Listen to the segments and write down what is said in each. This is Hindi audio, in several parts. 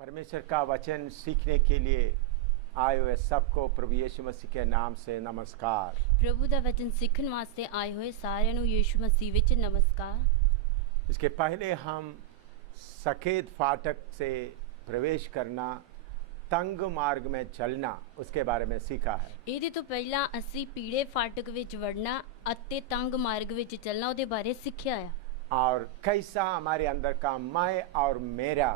परमेश्वर का वचन सीखने के लिए आए हुए सबको प्रभु यीशु मसीह के नाम से नमस्कार। प्रभु ਦਾ ਵਚਨ ਸਿੱਖਣ ਵਾਸਤੇ ਆਏ ਹੋਏ ਸਾਰਿਆਂ ਨੂੰ ਯੀਸ਼ੂ ਮਸੀਹ ਵਿੱਚ ਨਮਸਕਾਰ। इसके पहले हम सकेत फाटक से प्रवेश करना, तंग मार्ग में चलना, उसके बारे में सीखा है। ਇਹਦੇ ਤੋਂ ਪਹਿਲਾਂ ਅਸੀਂ ਪੀੜੇ ਫਾਟਕ ਵਿੱਚ ਵੜਨਾ ਅਤੇ ਤੰਗ ਮਾਰਗ ਵਿੱਚ ਚੱਲਣਾ ਉਹਦੇ ਬਾਰੇ ਸਿੱਖਿਆ ਆ। और कैसा हमारे अंदर का मैं और मेरा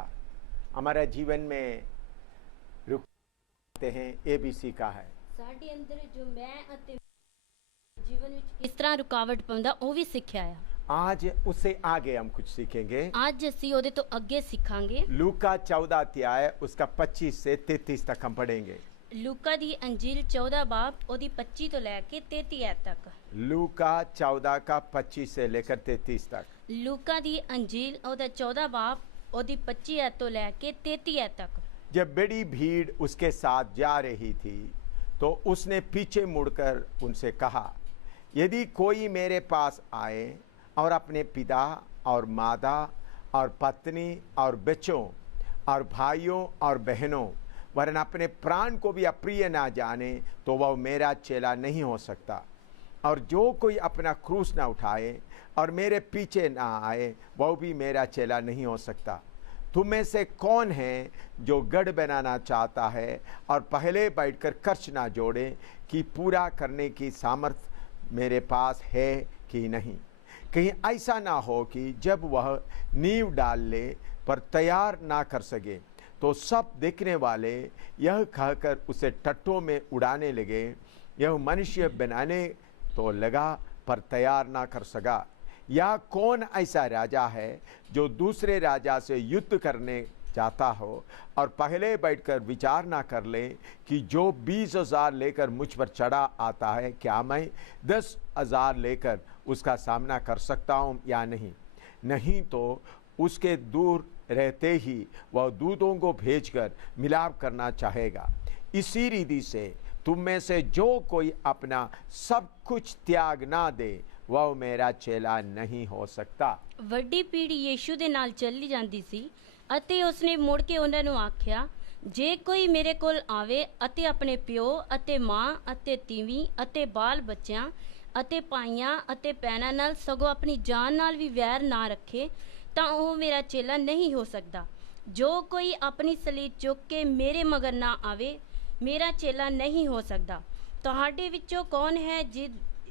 हमारे जीवन में रुकते हैं, ये भी सीखा है। ਸਾਡੇ ਅੰਦਰ ਜੋ ਮੈਂ ਅਤੇ ਜੀਵਨ ਵਿੱਚ ਕਿਸ ਤਰ੍ਹਾਂ ਰੁਕਾਵਟ ਪਾਉਂਦਾ ਉਹ ਵੀ ਸਿੱਖਿਆ ਆ। आज उससे आगे हम कुछ सीखेंगे। ਅੱਜ ਅਸੀਂ ਉਹਦੇ ਤੋਂ ਅੱਗੇ ਸਿੱਖਾਂਗੇ। लूका 14 अध्याय उसका 25 से 33 तक हम पढ़ेंगे। ਲੂਕਾ ਦੀ ਅੰਜੀਲ 14 ਬਾਬ ਉਹਦੀ 25 ਤੋਂ ਲੈ ਕੇ 33 ਐਤ ਤੱਕ। लूका 14 का 25 से लेकर 33 तक। ਲੂਕਾ ਦੀ ਅੰਜੀਲ ਉਹਦਾ 14 ਬਾਬ ਉਹਦੀ 25 ਐਤ ਤੋਂ ਲੈ ਕੇ 33 ਐਤ ਤੱਕ। जब बड़ी भीड़ उसके साथ जा रही थी तो उसने पीछे मुड़कर उनसे कहा, यदि कोई मेरे पास आए और अपने पिता और माता और पत्नी और बच्चों और भाइयों और बहनों वरन अपने प्राण को भी अप्रिय ना जाने तो वह मेरा चेला नहीं हो सकता। और जो कोई अपना क्रूस ना उठाए और मेरे पीछे ना आए वह भी मेरा चेला नहीं हो सकता। तुम में से कौन है जो गढ़ बनाना चाहता है और पहले बैठकर खर्च ना जोड़े कि पूरा करने की सामर्थ्य मेरे पास है कि नहीं। कहीं ऐसा ना हो कि जब वह नींव डाल ले पर तैयार ना कर सके तो सब देखने वाले यह कहकर उसे टट्टों में उड़ाने लगे, यह मनुष्य बनाने तो लगा पर तैयार ना कर सका। या कौन ऐसा राजा है जो दूसरे राजा से युद्ध करने जाता हो और पहले बैठकर विचार ना कर ले कि जो 20,000 लेकर मुझ पर चढ़ा आता है क्या मैं 10,000 लेकर उसका सामना कर सकता हूँ या नहीं। नहीं तो उसके दूर रहते ही वह दूतों को भेजकर मिलाप करना चाहेगा। इसी रीति से तुम में से जो कोई अपना सब कुछ त्याग ना दे वह मेरा चेला नहीं हो सकता। ਵੱਡੀ ਪੀੜ੍ਹੀ ਯੀਸ਼ੂ ਦੇ ਨਾਲ ਚੱਲੀ ਜਾਂਦੀ ਸੀ ਅਤੇ ਉਸਨੇ ਮੁੜ ਕੇ ਉਹਨਾਂ ਨੂੰ ਆਖਿਆ, ਜੇ ਕੋਈ ਮੇਰੇ ਕੋਲ ਆਵੇ ਅਤੇ ਆਪਣੇ ਪਿਓ ਅਤੇ ਮਾਂ ਅਤੇ ਤੀਵੀਂ ਅਤੇ ਬਾਲ ਬੱਚਿਆਂ ਅਤੇ ਭਾਈਆਂ ਅਤੇ ਭੈਣਾਂ ਨਾਲ ਸਗੋਂ ਆਪਣੀ ਜਾਨ ਨਾਲ ਵੀ ਵੈਰ ਨਾ ਰੱਖੇ ਤਾਂ ਉਹ ਮੇਰਾ ਚੇਲਾ ਨਹੀਂ ਹੋ ਸਕਦਾ। ਜੋ ਕੋਈ ਆਪਣੀ ਸਲੀਬ ਚੁੱਕ ਕੇ ਮੇਰੇ ਮਗਰ ਨਾ ਆਵੇ ਮੇਰਾ ਚੇਲਾ ਨਹੀਂ ਹੋ ਸਕਦਾ। ਤੁਹਾਡੇ ਵਿੱਚੋਂ ਕੌਣ ਹੈ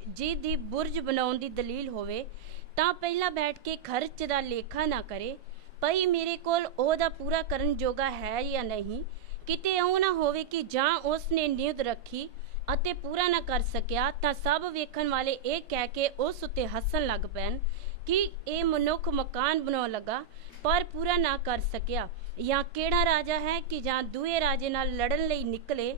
ਜਿਹਦੀ ਬੁਰਜ ਬਣਾਉਣ ਦੀ ਦਲੀਲ ਹੋਵੇ ਤਾਂ ਪਹਿਲਾਂ ਬੈਠ ਕੇ ਖਰਚ ਦਾ ਲੇਖਾ ਨਾ ਕਰੇ ਭਈ ਮੇਰੇ ਕੋਲ ਉਹਦਾ ਪੂਰਾ ਕਰਨ ਜੋਗਾ ਹੈ ਜਾਂ ਨਹੀਂ। ਕਿਤੇ ਇਉਂ ਨਾ ਹੋਵੇ ਕਿ ਜਾਂ ਉਸ ਨੇ ਨੀਂਦ ਰੱਖੀ ਅਤੇ ਪੂਰਾ ਨਾ ਕਰ ਸਕਿਆ ਤਾਂ ਸਭ ਵੇਖਣ ਵਾਲੇ ਇਹ ਕਹਿ ਕੇ ਉਸ ਉੱਤੇ ਹੱਸਣ ਲੱਗ ਪੈਣ ਕਿ ਇਹ ਮਨੁੱਖ ਮਕਾਨ ਬਣਾਉਣ ਲੱਗਾ ਪਰ ਪੂਰਾ ਨਾ ਕਰ ਸਕਿਆ। ਜਾਂ ਕਿਹੜਾ ਰਾਜਾ ਹੈ ਕਿ ਜਾਂ ਦੂਏ ਰਾਜੇ ਨਾਲ ਲੜਨ ਲਈ ਨਿਕਲੇ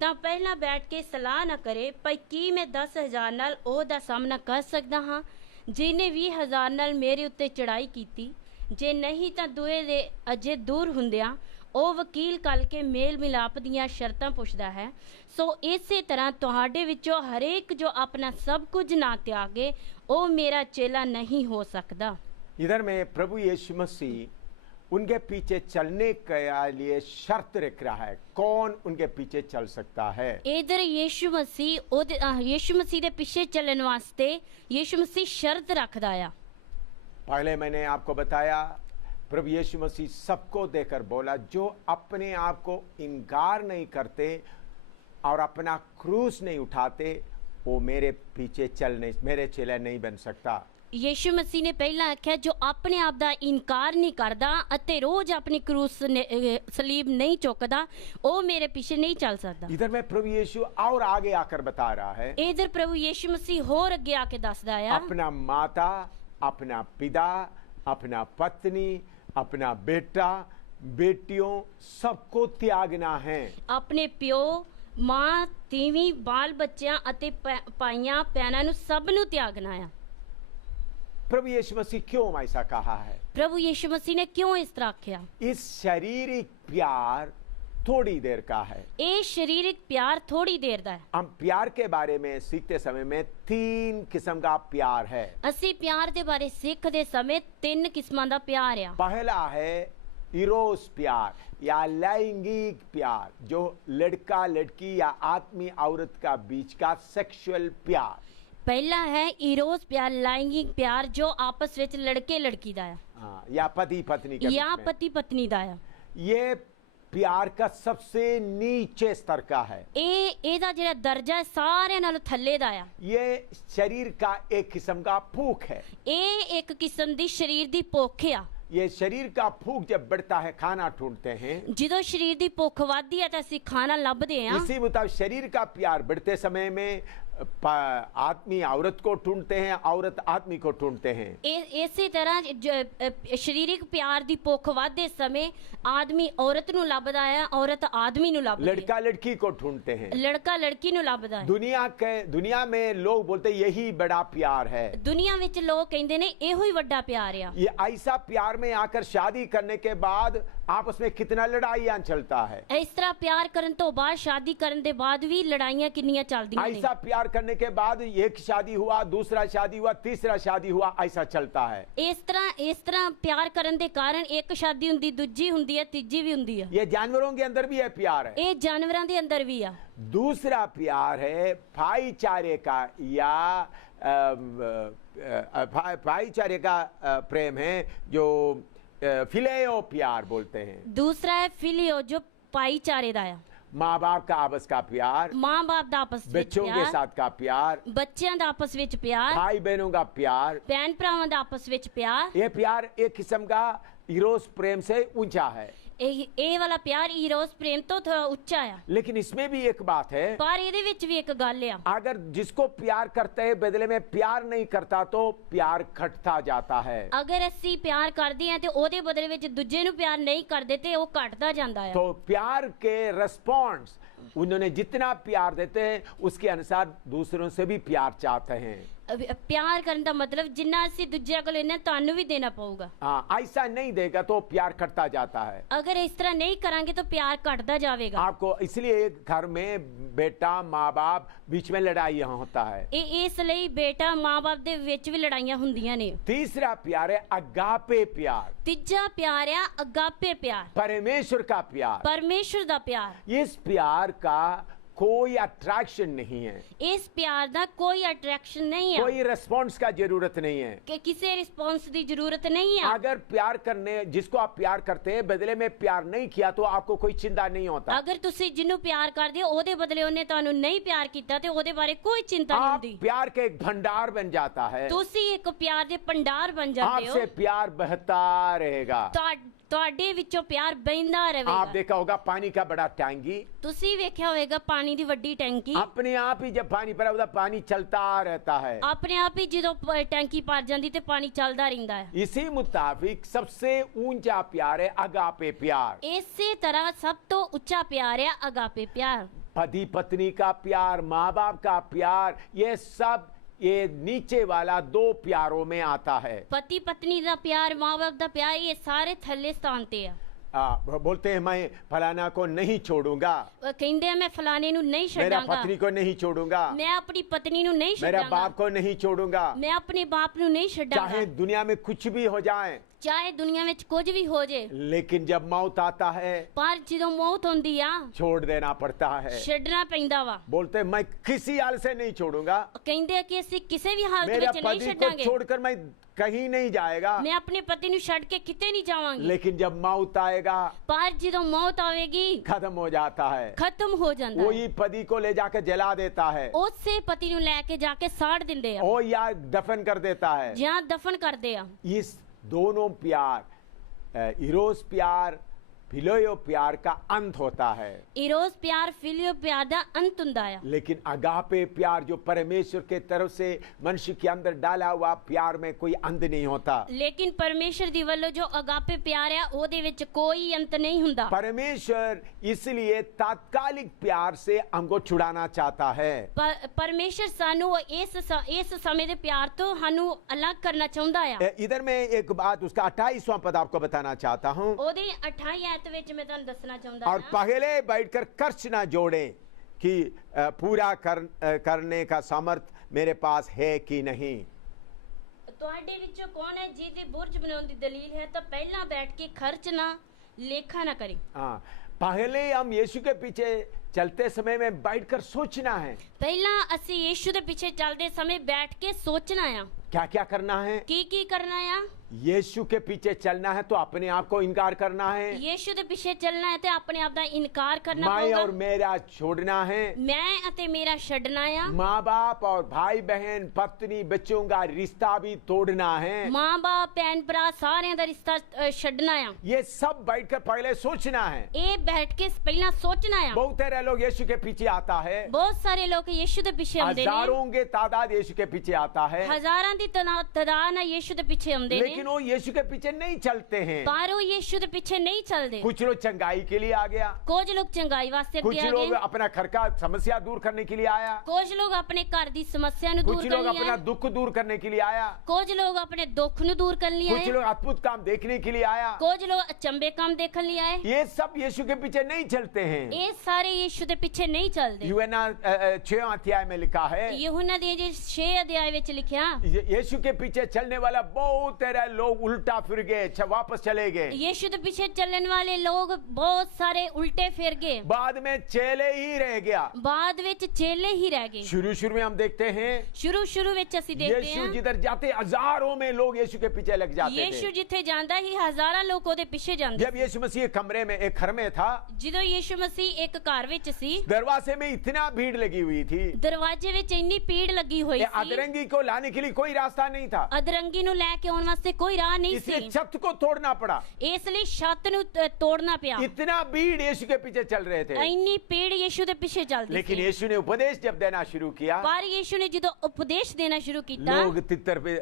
ਤਾਂ ਪਹਿਲਾਂ ਬੈਠ ਕੇ ਸਲਾਹ ਨਾ ਕਰੇ ਭਈ ਕੀ ਮੈਂ 10,000 ਨਾਲ ਉਹਦਾ ਸਾਹਮਣਾ ਕਰ ਸਕਦਾ ਹਾਂ ਜਿਹਨੇ 20,000 ਨਾਲ ਮੇਰੇ ਉੱਤੇ ਚੜਾਈ ਕੀਤੀ। ਜੇ ਨਹੀਂ ਤਾਂ ਦੂਏ ਦੇ ਅਜੇ ਦੂਰ ਹੁੰਦਿਆਂ ਉਹ ਵਕੀਲ ਕੱਲ ਕੇ ਮੇਲ ਮਿਲਾਪ ਦੀਆਂ ਸ਼ਰਤਾਂ ਪੁੱਛਦਾ ਹੈ। ਸੋ ਇਸੇ ਤਰ੍ਹਾਂ ਤੁਹਾਡੇ ਵਿੱਚੋਂ ਹਰੇਕ ਜੋ ਆਪਣਾ ਸਭ ਕੁਝ ਨਾ ਤਿਆਗੇ ਉਹ ਮੇਰਾ ਚੇਲਾ ਨਹੀਂ ਹੋ ਸਕਦਾ। इधर में प्रभु यीशु मसीह उनके पीछे चलने के लिए शर्त रख रहा है, कौन उनके पीछे चल सकता है। इधर यीशु मसीह ਦੇ ਪਿੱਛੇ ਚੱਲਣ ਵਾਸਤੇ यीशु मसीह शर्त ਰੱਖਦਾ ਆ। पहले मैंने आपको बताया प्रभु यीशु मसीह सबको देकर बोला, जो अपने आप को इनकार नहीं करते और अपना क्रूस नहीं उठाते वो मेरे पीछे चलने मेरे चेला नहीं बन सकता। यीशु मसीह ने पहला आख्या जो अपने आप ਦਾ ਇਨਕਾਰ ਨਹੀਂ ਕਰਦਾ ਅਤੇ ਰੋਜ਼ ਆਪਣੀ ਕਰੂਸ ਸਲੀਬ ਨਹੀਂ ਚੁੱਕਦਾ ਉਹ ਮੇਰੇ ਪਿੱਛੇ ਨਹੀਂ ਚੱਲ ਸਕਦਾ। इधर में प्रभु यीशु और आगे आकर बता रहा है, इधर प्रभु यीशु मसीह ਹੋਰ ਅੱਗੇ ਆ ਕੇ ਦੱਸਦਾ ਆ अपना माता, अपना पिता, अपना पत्नी, अपना बेटा बेटियों सबको त्यागना है। ਆਪਣੇ ਪਿਓ ਮਾਂ ਤੀਵੀਂ ਬਾਲ ਬੱਚਿਆਂ ਅਤੇ ਭਾਈਆਂ ਭੈਣਾਂ ਨੂੰ ਸਭ ਨੂੰ ਤਿਆਗਣਾ ਆ। प्रभु यीशु मसीह क्यों ऐसा कहा है? प्रभु यीशु मसीह ने क्यों इस तरह आख्या? इस शारीरिक प्यार थोड़ी देर का है। ये शारीरिक प्यार थोड़ी देर दा है। हम प्यार के बारे में सीखते समय में 3 किस्म का प्यार है। असी प्यार दे बारे सीखते समय 3 किस्मां दा प्यार है। पहला है इरोस प्यार या लैंगिक प्यार, जो लड़का लड़की या आदमी औरत का बीच का सेक्सुअल प्यार। ਪਹਿਲਾ ਹੈ ਈਰੋਸ ਪਿਆਰ, ਲਾਇੰਗਿਕ ਪਿਆਰ ਜੋ ਆਪਸ ਵਿੱਚ ਲੜਕੇ ਲੜਕੀ ਦਾ ਆ हाँ, या पति पत्नी के ਜਾਂ बीच में। ਪਤੀ ਪਤਨੀ ਦਾ ਆ। ये प्यार का सबसे नीचे स्तर का है। ਇਹਦਾ ਜਿਹੜਾ ਦਰਜਾ ਹੈ ਸਾਰਿਆਂ ਨਾਲੋਂ ਥੱਲੇ ਦਾ ਆ। ये शरीर का एक किस्म का भूख है। ਇਹ ਇੱਕ ਕਿਸਮ ਦੀ ਸਰੀਰ ਦੀ ਭੁੱਖ ਆ। ये शरीर का भूख जब बढ़ता है, खाना ढूंढते हैं। ਜਦੋਂ ਸਰੀਰ ਦੀ ਭੁੱਖ ਵੱਧਦੀ ਹੈ ਤਾਂ ਅਸੀਂ ਖਾਣਾ ਲੱਭਦੇ ਆ। इसी मुताबिक शरीर का प्यार बढ़ते समय में आदमी औरत को ढूंढते हैं, औरत आदमी को ढूंढते हैं। ਇਸੇ ਤਰ੍ਹਾਂ ਸਰੀਰਕ ਪਿਆਰ ਦੀ ਭੁੱਖ ਵੱਧਦੇ ਸਮੇਂ ਆਦਮੀ ਔਰਤ ਨੂੰ ਲੱਭਦਾ ਹੈ, ਔਰਤ ਆਦਮੀ ਨੂੰ ਲੱਭਦੀ ਹੈ, लड़का लड़की को ढूंढते हैं। ਲੜਕਾ ਲੜਕੀ ਨੂੰ ਲੱਭਦਾ ਹੈ। दुनिया में लोग बोलते हैं यही बड़ा प्यार है। ਦੁਨੀਆ ਵਿੱਚ ਲੋਕ ਕਹਿੰਦੇ ਨੇ ਇਹੋ ਹੀ ਵੱਡਾ ਪਿਆਰ ਆ। ये ऐसा प्यार में आकर शादी करने के बाद आपस में कितना लड़ाइयां चलता है। ਇਸ ਤਰ੍ਹਾਂ ਪਿਆਰ ਕਰਨ ਤੋਂ ਬਾਅਦ ਸ਼ਾਦੀ ਕਰਨ ਦੇ ਬਾਅਦ ਵੀ ਲੜਾਈਆਂ ਕਿੰਨੀਆਂ ਚੱਲਦੀਆਂ ਨੇ। ऐसा प्यार करने के बाद एक शादी हुआ, दूसरा शादी हुआ, तीसरा शादी हुआ, ऐसा चलता है। ਇਸ ਤਰ੍ਹਾਂ ਪਿਆਰ ਕਰਨ ਦੇ ਕਾਰਨ ਇੱਕ ਸ਼ਾਦੀ ਹੁੰਦੀ, ਦੂਜੀ ਹੁੰਦੀ ਹੈ, ਤੀਜੀ भी ਹੁੰਦੀ ਹੈ। ये जानवरों के अंदर भी है प्यार है। ਇਹ ਜਾਨਵਰਾਂ ਦੇ ਅੰਦਰ ਵੀ ਆ। दूसरा प्यार है भाईचारे का या भाईचारे का प्रेम है, जो फिलेयो प्यार बोलते हैं। ਦੂਸਰਾ ਹੈ ਫਿਲੀਓ ਜੋ ਭਾਈਚਾਰੇ ਦਾ ਆ। माँ बाप का आपस का प्यार, ਮਾਂ ਬਾਪ ਦਾ ਆਪਸ ਵਿੱਚ बच्चों के ਪਿਆਰ, साथ का प्यार, ਬੱਚਿਆਂ ਦਾ ਆਪਸ ਵਿੱਚ ਪਿਆਰ, भाई बहनों का प्यार। ਭੈਣ ਭਰਾਵਾਂ ਦਾ ਆਪਸ ਵਿੱਚ ਪਿਆਰ। ये प्यार एक किस्म का इरोस प्रेम से ऊंचा है। ਇਹ ਵਾਲਾ ਪਿਆਰ ਈਰੋਸ ਪ੍ਰੇਮ ਤੋਂ ਥੋੜਾ ਉੱਚਾ ਆ। लेकिन इसमें भी एक बात है, ਪਰ ਇਹਦੇ ਵਿੱਚ ਵੀ ਇੱਕ ਗੱਲ ਆ। अगर जिसको प्यार करते हैं बदले में प्यार नहीं करता तो प्यार घटता जाता है। ਅਗਰ ਅਸੀਂ ਪਿਆਰ ਕਰਦੇ ਹਾਂ ਤੇ ਉਹਦੇ ਬਦਲੇ ਵਿੱਚ ਦੂਜੇ ਨੂੰ ਪਿਆਰ ਨਹੀਂ ਕਰਦੇ ਤੇ ਉਹ ਘਟਦਾ ਜਾਂਦਾ ਆ। तो प्यार के रिस्पॉन्स, उन्होंने जितना प्यार देते हैं उसके अनुसार दूसरों से भी प्यार चाहते हैं। ਪਿਆਰ ਕਰਨ ਦਾ ਮਤਲਬ ਜਿੰਨਾ ਅਸੀਂ ਦੂਜਿਆਂ ਕੋਲ ਲੈਣਾ ਤੁਹਾਨੂੰ ਵੀ ਦੇਣਾ ਪਊਗਾ। हाँ, ऐसा नहीं देगा तो प्यार घटता जाता है। ਅਗਰ ਇਸ ਤਰ੍ਹਾਂ ਨਹੀਂ ਕਰਾਂਗੇ ਤਾਂ ਪਿਆਰ ਘਟਦਾ ਜਾਵੇਗਾ। आपको इसलिए घर में बेटा माँ बाप बीच में लड़ाई होता है। ਇਸ ਲਈ ਬੇਟਾ ਮਾਂ-ਬਾਪ ਦੇ ਵਿੱਚ ਵੀ ਲੜਾਈਆਂ ਹੁੰਦੀਆਂ ਨੇ। तीसरा प्यार है अगापे प्यार, ਤੀਜਾ ਪਿਆਰ ਆ ਅਗਾਪੇ ਪਿਆਰ, परमेश्वर का प्यार। ਪਰਮੇਸ਼ਰ ਦਾ ਪਿਆਰ। इस प्यार का कोई अट्रैक्शन नहीं है, ਇਸ ਪਿਆਰ ਦਾ ਕੋਈ ਅਟਰੈਕਸ਼ਨ ਨਹੀਂ ਆ, कोई रिस्पॉन्स का जरूरत नहीं है। ਕਿ ਕਿਸੇ ਰਿਸਪੌਂਸ ਦੀ ਜ਼ਰੂਰਤ ਨਹੀਂ ਆ। अगर प्यार करने, जिसको आप प्यार करते हैं बदले में प्यार नहीं किया तो आपको कोई चिंता नहीं होता। ਅਗਰ ਤੁਸੀਂ ਜਿਹਨੂੰ ਪਿਆਰ ਕਰਦੇ ਹੋ ਉਹਦੇ ਬਦਲੇ ਉਹਨੇ ਤੁਹਾਨੂੰ ਨਹੀਂ ਪਿਆਰ ਕੀਤਾ ਤੇ ਉਹਦੇ ਬਾਰੇ ਕੋਈ ਚਿੰਤਾ ਨਹੀਂ आप ਹੁੰਦੀ। प्यार के एक भंडार बन जाता है, ਤੁਸੀਂ ਇੱਕ ਪਿਆਰ ਦੇ ਭੰਡਾਰ ਬਣ ਜਾਂਦੇ ਹੋ। आपसे प्यार बहता रहेगा। ਤੁਹਾਡੇ ਵਿੱਚੋਂ ਪਿਆਰ ਬਹਿੰਦਾ आप ਰਹੇਗਾ। देखा होगा पानी का बड़ा टैंकी, ਤੁਸੀਂ ਵੇਖਿਆ ਹੋਵੇਗਾ ਪਾਣੀ ਦੀ ਵੱਡੀ ਟੈਂਕੀ। अपने आप ही जब पानी भरा होता पानी चलता रहता है। ਆਪਣੇ ਆਪ ਹੀ ਜਦੋਂ ਟੈਂਕੀ ਭਰ ਜਾਂਦੀ ਤੇ ਪਾਣੀ ਚੱਲਦਾ ਰਹਿੰਦਾ ਹੈ। इसी मुताबिक सबसे ऊंचा प्यार है अगापे प्यार। ਇਸੇ ਤਰ੍ਹਾਂ ਸਭ ਤੋਂ ਉੱਚਾ ਪਿਆਰ ਹੈ ਅਗਾਪੇ ਪਿਆਰ। पति पत्नी का प्यार, माँ बाप का प्यार, ये सब ये नीचे वाला दो प्यारों में आता है। ਪਤੀ ਪਤਨੀ ਦਾ ਪਿਆਰ, ਮਾਂ-ਬਾਪ ਦਾ ਪਿਆਰ, ਇਹ ਸਾਰੇ ਥੱਲੇ ਸਥਾਨ ਤੇ ਆ। बोलते हैं मैं फलाना को नहीं छोड़ूंगा, ਉਹ ਕਹਿੰਦੇ ਆ ਮੈਂ ਫਲਾਣੇ ਨੂੰ ਨਹੀਂ मेरा ਛੱਡਾਂਗਾ, पत्नी को नहीं छोड़ूंगा, ਮੈਂ ਆਪਣੀ ਪਤਨੀ ਨੂੰ ਨਹੀਂ मेरा ਛੱਡਾਂਗਾ, बाप को नहीं छोड़ूंगा, ਮੈਂ ਆਪਣੇ ਬਾਪ ਨੂੰ ਨਹੀਂ चाहे ਛੱਡਾਂਗਾ। दुनिया में कुछ भी हो जाए। ਚਾਹੇ ਦੁਨੀਆ ਵਿੱਚ ਕੁਝ ਵੀ ਹੋ ਜੇ, लेकिन जब मौत आता है ਪਰ ਜਦੋਂ ਮੌਤ ਹੁੰਦੀ ਆ छोड़ देना पड़ता है। ਛੱਡਣਾ ਪੈਂਦਾ ਵਾ। बोलते हैं मैं किसी हाल से नहीं छोड़ूंगा, ਕਹਿੰਦੇ ਆ ਕਿ ਅਸੀਂ ਕਿਸੇ ਵੀ ਹਾਲਤ मेरा ਵਿੱਚ ਨਹੀਂ पति को ਛੱਡਾਂਗੇ, छोड़कर मैं कहीं नहीं जाएगा। ਮੈਂ ਆਪਣੇ ਪਤੀ ਨੂੰ ਛੱਡ ਕੇ ਕਿਤੇ ਨਹੀਂ ਜਾਵਾਂਗੀ। लेकिन जब मौत आएगा ਪਰ ਜਦੋਂ ਮੌਤ ਆਵੇਗੀ खत्म हो जाता है। ਖਤਮ ਹੋ ਜਾਂਦਾ ਹੈ। वही पति को ले जाकर जला देता है, ਉਸੇ ਪਤੀ ਨੂੰ ਲੈ ਕੇ ਜਾ ਕੇ ਸਾੜ ਦਿੰਦੇ ਆ वो या दफन कर देता है। ਜਾਂ ਦਫਨ ਕਰਦੇ ਆ। इस दोनों प्यार, इरोस प्यार, फिलोयो प्यार का अंत होता है। ਇਰੋਸ ਪਿਆਰ, ਫਿਲੀਓ ਪਿਆਰ ਦਾ ਅੰਤ ਹੁੰਦਾ ਆ। लेकिन अगापे प्यार जो परमेश्वर के तरफ से मनुष्य के अंदर डाला हुआ प्यार में कोई अंत नहीं होता। ਲੇਕਿਨ ਪਰਮੇਸ਼ਰ ਦੀ ਵੱਲੋਂ ਜੋ ਅਗਾਪੇ ਪਿਆਰ ਆ ਉਹਦੇ ਵਿੱਚ ਕੋਈ ਅੰਤ ਨਹੀਂ ਹੁੰਦਾ। परमेश्वर इसलिए तात्कालिक प्यार से हमको छुड़ाना चाहता है। ਪਰਮੇਸ਼ਰ ਸਾਨੂੰ ਇਸ ਸਮੇਂ ਦੇ ਪਿਆਰ ਤੋਂ ਸਾਨੂੰ ਅਲੱਗ ਕਰਨਾ ਚਾਹੁੰਦਾ ਆ। इधर मैं एक बात, उसका 28वां पद आपको बताना चाहता हूँ। ਉਹਦੀ 28 ਆਇਤ ਵਿੱਚ ਮੈਂ ਤੁਹਾਨੂੰ ਦੱਸਣਾ ਚਾਹੁੰਦਾ और ਹਾਂ। पहले बैठकर खर्च ना जोड़ें कि पूरा करने का सामर्थ मेरे पास है कि नहीं। ਤੁਹਾਡੇ ਵਿੱਚੋਂ ਕੌਣ ਹੈ ਜਿਹਦੀ ਬੁਰਜ ਬਣਾਉਣ ਦੀ ਦਲੀਲ ਹੈ ਤਾਂ ਪਹਿਲਾਂ ਬੈਠ ਕੇ ਖਰਚ ਨਾ लेखा ना करें। हाँ, पहले हम यीशु के पीछे चलते समय में बैठकर सोचना है ਪਹਿਲਾਂ ਅਸੀਂ ਯੀਸ਼ੂ ਦੇ ਪਿੱਛੇ ਚੱਲਦੇ ਸਮੇਂ ਬੈਠ ਕੇ ਸੋਚਣਾ ਆ क्या क्या करना है। ਕੀ ਕਰਨਾ ਆ। यीशु के पीछे चलना है तो अपने आप को इनकार करना है। ਯੀਸ਼ੂ ਦੇ ਪਿੱਛੇ ਚੱਲਣਾ ਹੈ ਤੇ ਆਪਣੇ ਆਪ ਦਾ ਇਨਕਾਰ ਕਰਨਾ मैं ਪਊਗਾ। और मेरा छोड़ना है। ਮੈਂ ਅਤੇ ਮੇਰਾ ਛੱਡਣਾ ਆ। माँ बाप और भाई बहन पत्नी बच्चों का रिश्ता भी तोड़ना है। ਮਾਂ-ਬਾਪ ਭੈਣ ਭਰਾ ਸਾਰਿਆਂ ਦਾ ਰਿਸ਼ਤਾ ਛੱਡਣਾ ਆ। ये सब बैठकर पहले सोचना है। ਇਹ ਬੈਠ ਕੇ ਪਹਿਲਾਂ ਸੋਚਣਾ ਆ। बहुत सारे लोग यीशु के पीछे आता है, ਬਹੁਤ ਸਾਰੇ ਲੋਕ ਯੀਸ਼ੂ ਦੇ ਪਿੱਛੇ ਆਉਂਦੇ ਨੇ। हजारों के तादाद यीशु के पीछे आता है, ਹਜ਼ਾਰਾਂ ਦੀ ਤਾਦਾਦ ਨਾਲ ਯੀਸ਼ੂ ਦੇ ਪਿੱਛੇ ਆਉਂਦੇ ਨੇ। लेकिन वो यीशु के पीछे नहीं चलते हैं। ਪਰ ਉਹ ਯੀਸ਼ੂ ਦੇ ਪਿੱਛੇ ਨਹੀਂ ਚੱਲਦੇ। कुछ लोग चंगाई के लिए आ गया, ਕੁਝ ਲੋਕ ਚੰਗਾਈ ਵਾਸਤੇ कुछ ਅੱਗੇ ਆ लोग ਗਏ। अपना घर का समस्या दूर करने के लिए आया, ਕੁਝ ਲੋਕ ਆਪਣੇ ਘਰ ਦੀ ਸਮੱਸਿਆ ਨੂੰ ਦੂਰ कुछ ਕਰਨ लोग ਲਈ अपना ਆਏ। दुख दूर करने के लिए आया, ਕੁਝ ਲੋਕ ਆਪਣੇ ਦੁੱਖ ਨੂੰ ਦੂਰ ਕਰਨ ਲਈ कुछ ਆਏ। लोग अद्भुत काम देखने के लिए आया। ਕੁਝ ਲੋਕ ਅਚੰਬੇ ਕੰਮ ਦੇਖਣ ਲਈ ਆਏ। ये सब यीशु के पीछे नहीं चलते हैं। ਇਹ ਸਾਰੇ ਯੀਸ਼ੂ ਦੇ ਪਿੱਛੇ ਨਹੀਂ ਚੱਲਦੇ। यूहन्ना 6 अध्याय में लिखा है, ਯਹੂਨਾ ਦੇ 6 ਅਧਿਆਇ ਵਿੱਚ ਲਿਖਿਆ यीशु के पीछे चलने वाला बहुत सारे लोग उल्टा फिर गए, वापस चले गए। ਯੀਸ਼ੂ ਦੇ ਪਿੱਛੇ ਚੱਲਣ ਵਾਲੇ ਲੋਕ ਬਹੁਤ ਸਾਰੇ ਉਲਟੇ ਫਿਰ ਗਏ। बाद में चेले ही रह गया। ਬਾਅਦ ਵਿੱਚ ਚੇਲੇ ਹੀ ਰਹਿ ਗਏ। शुरू में हम देखते हैं ਸ਼ੁਰੂ ਵਿੱਚ ਅਸੀਂ ਦੇਖਦੇ यीशु ਹਾਂ जिधर जाते हजारों में लोग यीशु के पीछे लग जाते ਯੀਸ਼ੂ थे। ਜਿੱਥੇ ਜਾਂਦਾ ਹੀ ਹਜ਼ਾਰਾਂ ਲੋਕ ਉਹਦੇ ਪਿੱਛੇ ਜਾਂਦੇ। जब यीशु मसीह कमरे में एक घर में था, ਜਦੋਂ ਯੀਸ਼ੂ ਮਸੀਹ ਇੱਕ ਘਰ ਵਿੱਚ ਸੀ दरवाजे में इतना भीड़ लगी हुई थी, ਦਰਵਾਜ਼ੇ ਵਿੱਚ ਇੰਨੀ ਭੀੜ ਲੱਗੀ ਹੋਈ ये ਸੀ। अधरंगी को लाने के लिए कोई रास्ता नहीं था, ਅਧਰੰਗੀ ਨੂੰ ਲੈ ਕੇ ਆਉਣ ਵਾਸਤੇ ਕੋਈ ਰਾਹ ਨਹੀਂ इसलिए ਸੀ। छत को तोड़ना पड़ा। ਇਸ ਲਈ ਛੱਤ ਨੂੰ ਤੋੜਨਾ ਪਿਆ। इतना भीड़ यीशु के पीछे चल रहे थे, ਇੰਨੀ ਭੀੜ ਯੀਸ਼ੂ ਦੇ ਪਿੱਛੇ ਚੱਲਦੀ लेकिन ਸੀ। यीशु ने उपदेश जब देना शुरू किया, ਪਰ ਯੀਸ਼ੂ ਨੇ ਜਦੋਂ ਉਪਦੇਸ਼ ਦੇਣਾ ਸ਼ੁਰੂ ਕੀਤਾ लोग तितर पे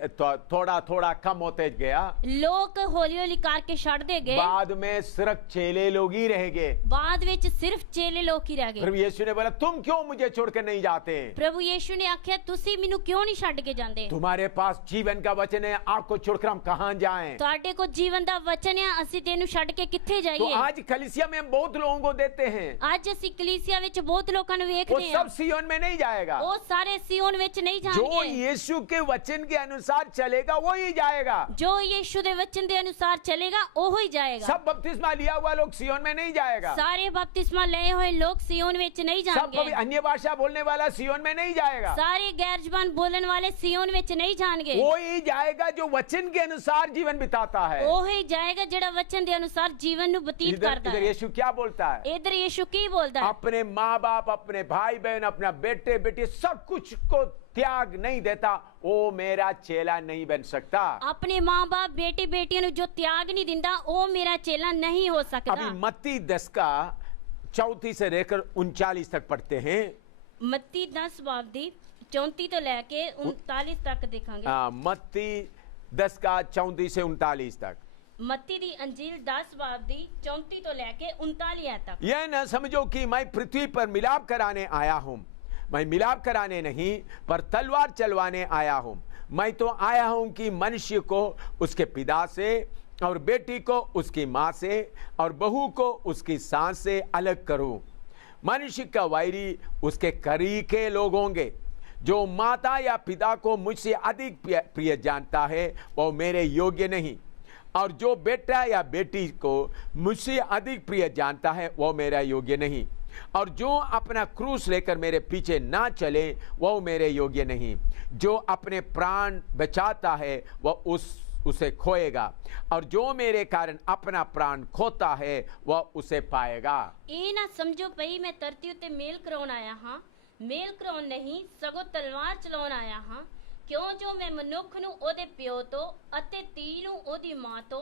थोड़ा थोड़ा कम होते गया। ਲੋਕ ਹੌਲੀ ਹੌਲੀ ਕਰਕੇ ਛੱਡਦੇ ਗਏ। बाद में सिर्फ चेले लोग ही रह गए। ਬਾਅਦ ਵਿੱਚ ਸਿਰਫ ਚੇਲੇ ਲੋਕ ਹੀ ਰਹਿ ਗਏ। फिर यीशु ने बोला, तुम क्यों मुझे छोड़कर नहीं जाते? ਪ੍ਰਭੂ ਯੀਸ਼ੂ ਨੇ ਆਖਿਆ ਤੁਸੀਂ ਮੈਨੂੰ ਕਿਉਂ ਨਹੀਂ ਛੱਡ ਕੇ ਜਾਂਦੇ। तुम्हारे पास जीवन का वचन है, आपको छोड़कर हम कहां जाएं? ਤੁਹਾਡੇ ਕੋਲ ਜੀਵਨ ਦਾ ਵਚਨ ਆ, ਅਸੀਂ ਤੈਨੂੰ ਛੱਡ ਕੇ ਕਿੱਥੇ तो ਜਾਈਏ। आज कलीसिया में हम बहुत लोगों को देते हैं, ਅੱਜ ਅਸੀਂ ਕਲੀਸਿया ਵਿੱਚ ਬਹੁਤ ਲੋਕਾਂ ਨੂੰ वो ਵੇਖਦੇ ਹਾਂ। सब सिय्योन में नहीं जाएगा। ਉਹ ਸਾਰੇ ਸਿਯੋਨ ਵਿੱਚ ਨਹੀਂ जो ਜਾਣਗੇ। यीशु के वचन के अनुसार चलेगा वो ही जाएगा। ਜੋ ਯੀਸ਼ੂ ਦੇ ਵਚਨ ਦੇ ਅਨੁਸਾਰ ਚੱਲੇਗਾ ਉਹ ਹੀ ਜਾਏਗਾ। सब बपतिस्मा लिया हुआ लोग सिय्योन में नहीं जाएगा। ਸਾਰੇ ਬਪਤਿਸਮਾ ਲਏ ਹੋਏ ਲੋਕ ਸਿਯੋਨ ਵਿੱਚ ਨਹੀਂ सब ਜਾਣਗੇ। अन्य भाषा बोलने वाला सिय्योन में नहीं जाएगा। ਸਾਰੇ ਗੈਰ ਜ਼ਬਾਨ ਬੋਲਣ ਵਾਲੇ ਸਿਯੋਨ ਵਿੱਚ ਨਹੀਂ ਜਾਣਗੇ। वो ही जाएगा जो वचन के अनुसार जीवन बिताता है। ਉਹ ਹੀ ਜਾਏਗਾ ਜਿਹੜਾ ਵਚਨ ਦੇ ਅਨੁਸਾਰ ਜੀਵਨ ਨੂੰ ਬਤੀਤ इधर ਕਰਦਾ इधर ਹੈ। यीशु क्या बोलता है? ਇਧਰ ਯੀਸ਼ੂ ਕੀ ਬੋਲਦਾ ਹੈ? अपने माँ बाप, अपने भाई बहन, अपना बेटे बेटी, सब कुछ को त्याग नहीं देता, वो मेरा चेला नहीं बन सकता। ਆਪਣੇ ਮਾਂ-ਬਾਪ ਬੇਟੇ ਬੇਟੀਆਂ ਨੂੰ ਜੋ ਤਿਆਗ ਨਹੀਂ ਦਿੰਦਾ ਉਹ ਮੇਰਾ ਚੇਲਾ ਨਹੀਂ ਹੋ अभी ਸਕਦਾ। मत्ती 10 का 34 से लेकर 39 तक पढ़ते हैं। ਮੱਤੀ 10 ਬਾਬ ਦੀ 34 ਤੋਂ ਲੈ ਕੇ 39 ਤੱਕ ਦੇਖਾਂਗੇ। मत्ती 10 का 34 से 39 तक। ਮੱਤੀ ਦੀ ਅੰਜੀਲ 10 ਬਾਬ ਦੀ 34 ਤੋਂ ਲੈ ਕੇ 39 ਐ ਤੱਕ। यह न समझो कि मैं पृथ्वी पर मिलाप कराने आया हूं। मैं मिलाप कराने नहीं पर तलवार चलवाने आया हूं। मैं तो आया हूं कि मनुष्य को उसके पिता से और बेटी को उसकी माँ से और बहू को उसकी सास से अलग करूं। मनुष्य का वैरी उसके करीके लोग होंगे। जो माता या पिता को मुझसे अधिक प्रिय जानता है वो मेरे योग्य नहीं, और जो बेटा या बेटी को मुझसे अधिक प्रिय जानता है वो मेरा योग्य नहीं, और जो अपना क्रूस लेकर मेरे पीछे ना चले वो मेरे योग्य नहीं। जो अपने प्राण बचाता है वह उसे खोएगा, और जो मेरे कारण अपना प्राण खोता है वह उसे पाएगा। ਇਹ ਨਾ ਸਮਝੋ ਭਈ ਮੈਂ ਧਰਤੀ ਉੱਤੇ ਮੇਲ ਕਰਾਉਣ ਆਇਆ ਹਾਂ। ਮੇਲ ਕਰਾਉਣ ਨਹੀਂ ਸਗੋਂ ਤਲਵਾਰ ਚਲਾਉਣ ਆਇਆ ਹਾਂ। ਕਿਉਂ ਜੋ ਮੈਂ ਮਨੁੱਖ ਨੂੰ ਉਹਦੇ ਪਿਓ ਤੋਂ ਅਤੇ ਧੀ ਨੂੰ ਉਹਦੀ ਮਾਂ ਤੋਂ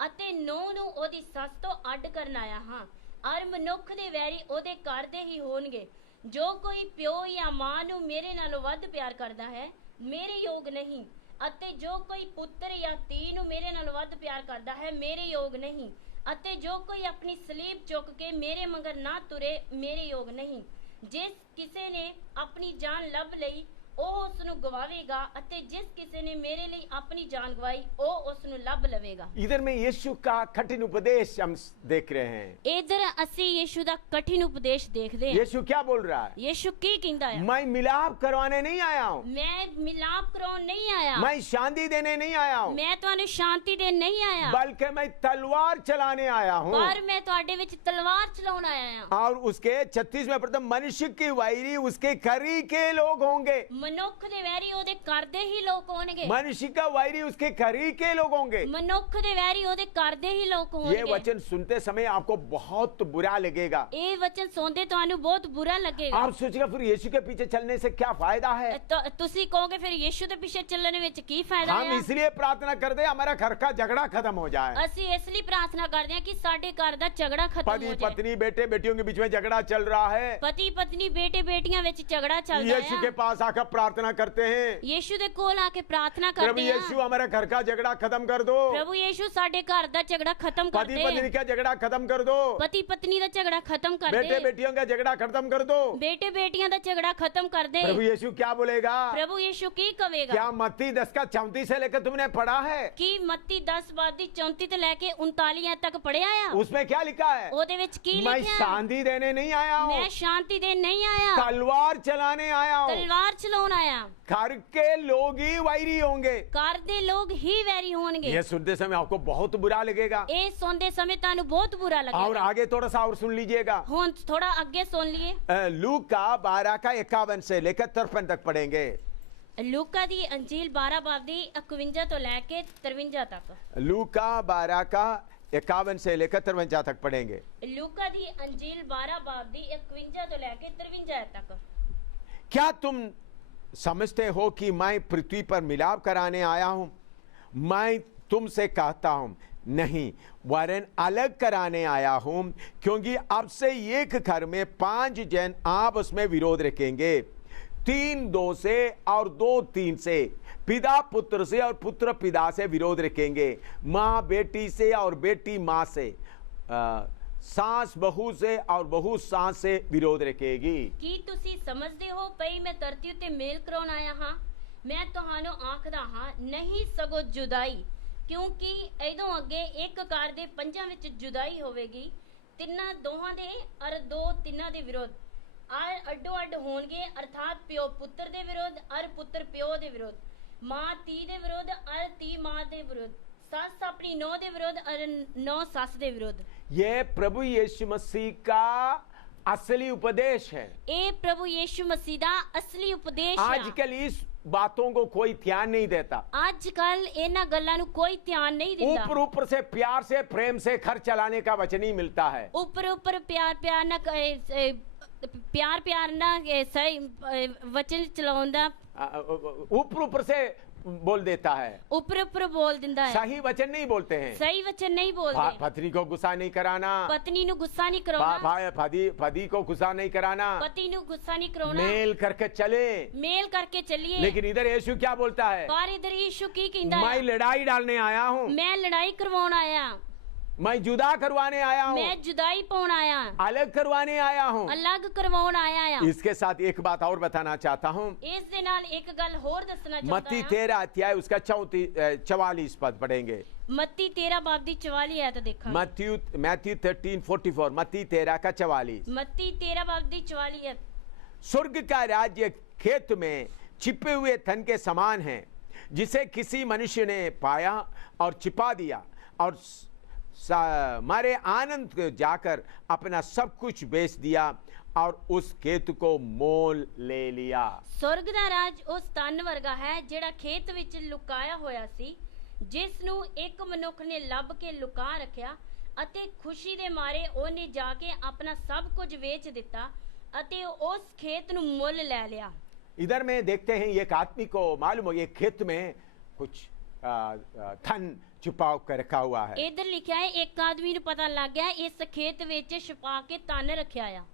ਅਤੇ ਨੂੰਹ ਨੂੰ ਉਹਦੀ ਸੱਸ ਤੋਂ ਅੱਡ ਕਰਨ ਆਇਆ ਹਾਂ। ਔਰ ਮਨੁੱਖ ਦੇ ਵੈਰੀ ਉਹਦੇ ਘਰ ਦੇ ਹੀ ਹੋਣਗੇ। ਜੋ ਕੋਈ ਪਿਓ ਜਾਂ ਮਾਂ ਨੂੰ ਮੇਰੇ ਨਾਲੋਂ ਵੱਧ ਪਿਆਰ ਕਰਦਾ ਹੈ ਮੇਰੇ ਯੋਗ ਨਹੀਂ, ਅਤੇ ਜੋ ਕੋਈ ਪੁੱਤਰ ਜਾਂ ਧੀ ਨੂੰ ਮੇਰੇ ਨਾਲੋਂ ਵੱਧ ਪਿਆਰ ਕਰਦਾ ਹੈ ਮੇਰੇ ਯੋਗ ਨਹੀਂ, ਅਤੇ ਜੋ ਕੋਈ ਆਪਣੀ ਸਲੀਬ ਚੁੱਕ ਕੇ ਮੇਰੇ ਮਗਰ ਨਾ ਤੁਰੇ ਮੇਰੇ ਯੋਗ ਨਹੀਂ। ਜਿਸ ਕਿਸੇ ਨੇ ਆਪਣੀ ਜਾਨ ਲੱਭ ਲਈ ਉਹ ਉਸ ਨੂੰ ਗਵਾਵੇਗਾ ਅਤੇ ਜਿਸ ਕਿਸੇ ਨੇ ਮੇਰੇ ਲਈ ਆਪਣੀ ਜਾਨ ਗਵਾਈ ਉਹ ਉਸ ਨੂੰ ਲੱਭ ਲਵੇਗਾ। इधर में यीशु का कठिन उपदेश हम देख रहे हैं। ਇਧਰ ਅਸੀਂ ਯੀਸ਼ੂ ਦਾ ਕਠਿਨ ਉਪਦੇਸ਼ ਦੇਖਦੇ ਹਾਂ। यीशु क्या बोल रहा है? ਯੀਸ਼ੂ ਕੀ ਕਹਿੰਦਾ ਹੈ? मैं मिलाप करवाने नहीं आया हूँ, ਮੈਂ ਮਿਲਾਪ ਕਰਾਉਣ ਨਹੀਂ ਆਇਆ, मैं शांति देने नहीं आया हूँ, ਮੈਂ ਤੁਹਾਨੂੰ ਸ਼ਾਂਤੀ ਦੇਣ ਨਹੀਂ ਆਇਆ, बल्कि मैं तलवार चलाने आया हूँ। ਪਰ ਮੈਂ ਤੁਹਾਡੇ ਵਿੱਚ ਤਲਵਾਰ ਚਲਾਉਣ ਆਇਆ ਹਾਂ। और उसके 36 में प्रथम मनुष्य की वैरी उसके करी के लोग होंगे। ਮਨੁੱਖ ਦੇ ਵੈਰੀ ਉਹਦੇ ਘਰ ਦੇ ਹੀ ਲੋਕ ਹੋਣਗੇ। मनुष्य का वैरी उसके करी के लोग होंगे। ਮਨੁੱਖ ਦੇ ਵੈਰੀ ਉਹਦੇ ਘਰ ਦੇ ਹੀ ਲੋਕ ये ਹੋਣਗੇ। वचन सुनते समय आपको बहुत बुरा लगेगा। ਇਹ ਵਚਨ ਸੁਣਦੇ ਤੁਹਾਨੂੰ ਬਹੁਤ ਬੁਰਾ ਲੱਗੇਗਾ। आप सोचेगा फिर यीशु के पीछे चलने से क्या फायदा है? ਤੁਸੀਂ ਕਹੋਗੇ ਫਿਰ ਯੀਸ਼ੂ ਦੇ ਪਿੱਛੇ ਚੱਲਣ ਵਿੱਚ ਕੀ ਫਾਇਦਾ हम ਹੈ? इसलिए प्रार्थना करते हैं हमारा घर का झगड़ा खत्म हो जाए। ਅਸੀਂ ਇਸ ਲਈ ਪ੍ਰਾਰਥਨਾ ਕਰਦੇ ਹਾਂ ਕਿ ਸਾਡੇ ਘਰ ਦਾ ਝਗੜਾ ਖਤਮ पति ਹੋ ਜਾਏ। पत्नी बेटे बेटियों के बीच में झगड़ा चल रहा है, ਪਤੀ ਪਤਨੀ ਬੇਟੇ ਬੇਟੀਆਂ ਵਿੱਚ ਝਗੜਾ ਚੱਲਦਾ यीशु के ਹੈ। पास आकर प्रार्थना करते हैं, ਯੀਸ਼ੂ ਦੇ ਕੋਲ ਆ ਕੇ ਪ੍ਰਾਰਥਨਾ प्रभु ਕਰਦੇ यीशु ਹਾਂ, हमारे घर का झगड़ा खत्म कर दो, ਪ੍ਰਭੂ ਯੀਸ਼ੂ ਸਾਡੇ ਘਰ ਦਾ ਝਗੜਾ ਖਤਮ ਕਰ पति ਦੇ। पत्नी का झगड़ा खत्म कर दो, ਪਤੀ ਪਤਨੀ ਦਾ ਝਗੜਾ ਖਤਮ ਕਰ बेटे ਦੇ। बेटियों का झगड़ा खत्म कर दो। ਬੇਟੇ ਬੇਟੀਆਂ ਦਾ ਝਗੜਾ ਖਤਮ ਕਰ ਦੇ। प्रभु यीशु क्या बोलेगा? ਪ੍ਰਭੂ ਯੀਸ਼ੂ ਕੀ ਕਹੇਗਾ? क्या मत्ती 10 का 34 से लेकर तुमने पढ़ा है? ਕੀ ਮੱਤੀ 10 ਬਾਦੀ 34 ਤੋਂ ਲੈ ਕੇ 39 ਤੱਕ ਪੜਿਆ ਆ? उसमें क्या लिखा है? ਉਹਦੇ ਵਿੱਚ ਕੀ मैं ਲਿਖਿਆ? शांति देने नहीं आया हूँ, ਮੈਂ ਸ਼ਾਂति ਦੇਣ ਨਹੀਂ ਆਇਆ, तलवार चलाने आया हूँ। ਤਲਵਾਰ ਚਲਾਉਣ ਆਇਆ। घर के लोग ही वैरी होंगे। ਘਰ ਦੇ ਲੋग ही वैरी होंगे। ये सुनते समय आपको बहुत बुरा लगेगा। ਇਹ ਸੁਣਦੇ ਸਮੇਂ ਤੁਹਾਨੂੰ ਬਹੁਤ ਬੁਰਾ और ਲੱਗੇਗਾ। आगे थोड़ा सा और सुन लीजिएगा। ਹੁਣ ਥੋੜਾ ਅੱਗੇ ਸੁਣ ਲਈਏ। लूका 12 का 51 से लेकर 53 तक पढ़ेंगे। ਲੂਕਾ ਦੀ ਅੰਜੀਲ 12 ਬਾਬ ਦੀ 51 ਤੋਂ ਲੈ ਕੇ 53 ਤੱਕ। लूका 12 का 51 से लेकर 53 तक पढ़ेंगे। ਲੂਕਾ ਦੀ ਅੰਜੀਲ 12 ਬਾਬ ਦੀ 51 ਤੋਂ ਲੈ ਕੇ 53 ਤੱਕ। क्या तुम समझते हो कि मैं पृथ्वी पर मिलाप कराने आया हूं? मैं तुमसे कहता हूं नहीं, वरन अलग कराने आया हूं, क्योंकि अब से एक घर में 5 जन आपस में विरोध रखेंगे, 3 2 से और 2 3 से, पिता पुत्र से और पुत्र पिता से विरोध रखेंगे, माँ बेटी से और बेटी माँ से, सास बहू से और बहू सास से विरोध रखेगी। ਕੀ ਤੁਸੀਂ ਸਮਝਦੇ ਹੋ ਭਈ ਮੈਂ ਧਰਤੀ ਉੱਤੇ ਮੇਲ ਕਰਾਉਣ ਆਇਆ ਹਾਂ? ਮੈਂ ਤੁਹਾਨੂੰ ਆਖਦਾ ਹਾਂ ਨਹੀਂ ਸਗੋਂ ਜੁਦਾਈ, ਕਿਉਂਕਿ ਇਦੋਂ ਅੱਗੇ ਇੱਕ ਘਰ ਦੇ 5 ਵਿੱਚ ਜੁਦਾਈ ਹੋਵੇਗੀ, ਤਿੰਨਾਂ ਦੋਹਾਂ ਦੇ ਅਰ 2 ਤਿੰਨਾਂ ਦੇ ਵਿਰੋਧ ਅੱਡੋ ਅੱਡ ਹੋਣਗੇ, ਅਰਥਾਤ ਪਿਓ ਪੁੱਤਰ ਦੇ ਵਿਰੋਧ ਅਰ ਪੁੱਤਰ ਪਿਓ ਦੇ ਵਿਰੋਧ, ਮਾਂ ਧੀ ਦੇ ਵਿਰੋਧ ਅਰ ਧੀ ਮਾਂ ਦੇ ਵਿਰੋਧ, ਸੱਸ ਆਪਣੀ ਨੌਂ ਦੇ ਵਿਰੋਧ ਅਰ ਨੌਂ ਸੱਸ ਦੇ ਵਿਰੋਧ। ये प्रभु यीशु मसीह का असली उपदेश है। ਇਹ ਪ੍ਰਭੂ ਯੀਸ਼ੂ ਮਸੀਹ ਦਾ ਅਸਲੀ ਉਪਦੇਸ਼ ਹੈ। आजकल इस बातों को कोई ध्यान नहीं देता। ਅੱਜ ਕੱਲ ਇਹਨਾਂ ਗੱਲਾਂ ਨੂੰ ਕੋਈ ਧਿਆਨ ਨਹੀਂ ਦਿੰਦਾ। ऊपर ऊपर से प्यार से प्रेम से घर चलाने का वचन ही मिलता है। ਉੱਪਰ ਉੱਪਰ ਪਿਆਰ ਪਿਆਰ ਨਾਲ ਪਿਆਰ ਨਾਲ ਸਹੀ ਵਚਨ ਚਲਾਉਂਦਾ, ऊपर ऊपर से बोल देता है, ਉੱਪਰ ਉੱਪਰ ਬੋਲ ਦਿੰਦਾ ਹੈ, सही वचन नहीं बोलते हैं। ਸਹੀ ਵਚਨ ਨਹੀਂ ਬੋਲਦੇ। पत्नी को गुस्सा नहीं कराना, ਪਤਨੀ ਨੂੰ ਗੁੱਸਾ ਨਹੀਂ ਕਰਾਉਣਾ, पति को गुस्सा नहीं कराना, ਪਤੀ ਨੂੰ ਗੁੱਸਾ ਨਹੀਂ ਕਰਾਉਣਾ, मेल करके चले। ਮੇਲ ਕਰਕੇ ਚੱਲੀਏ। लेकिन इधर यीशु क्या बोलता है? ਪਰ ਇਧਰ ਯੀਸ਼ੂ ਕੀ ਕਹਿੰਦਾ मैं ਹੈ? लड़ाई डालने आया हूँ, ਮੈਂ ਲੜਾਈ ਕਰਵਾਉਣ ਆਇਆ, मैं जुदा करवाने आया हूँ, ਮੈਂ ਜੁਦਾਈ ਪਾਉਣ ਆਇਆ, अलग करवाने आया हूँ। ਅਲੱਗ ਕਰਵਾਉਣ ਆਇਆ ਆ। इसके साथ एक बात और बताना चाहता हूँ। ਇਸ ਦੇ ਨਾਲ ਇੱਕ ਗੱਲ ਹੋਰ ਦੱਸਣਾ ਚਾਹੁੰਦਾ मत्ती ਹਾਂ। 13 अध्याय उसका 44 पद पढ़ेंगे। ਮੱਤੀ 13 ਬਾਬ ਦੀ 44 ਆਇਤ ਦੇਖਾਂਗੇ। मैथ्यू 13:44, मत्ती 13 का 44। ਮੱਤੀ 13 ਬਾਬ ਦੀ 44 ਆਇਤ। स्वर्ग का राज्य खेत में छिपे हुए धन के समान है, जिसे किसी मनुष्य ने पाया और छिपा दिया, और मारे आनंद जाकर अपना सब कुछ बेच दिया और उस खेत को मोल ले लिया। स्वर्ग ਦਾ ਰਾਜ ਉਸ ਧਨ ਵਰਗਾ ਹੈ ਜਿਹੜਾ ਖੇਤ ਵਿੱਚ ਲੁਕਾਇਆ ਹੋਇਆ ਸੀ, ਜਿਸ ਨੂੰ ਇੱਕ ਮਨੁੱਖ ਨੇ ਲੱਭ ਕੇ ਲੁਕਾ ਰੱਖਿਆ, ਅਤੇ ਖੁਸ਼ੀ ਦੇ ਮਾਰੇ ਉਹਨੇ ਜਾ ਕੇ ਆਪਣਾ ਸਭ ਕੁਝ ਵੇਚ ਦਿੱਤਾ ਅਤੇ ਉਸ ਖੇਤ ਨੂੰ ਮੁੱਲ ਲੈ ਲਿਆ। इधर में देखते हैं एक आदमी को मालूम हो एक खेत में कुछ धन छुपा कर रखा हुआ है। ਇਧਰ ਲਿਖਿਆ ਹੈ ਇੱਕ ਆਦਮੀ ਨੂੰ ਪਤਾ ਲੱਗ ਗਿਆ ਇਸ ਖੇਤ ਵਿੱਚ ਛੁਪਾ ਕੇ ਧਨ ਰੱਖਿਆ ਆ।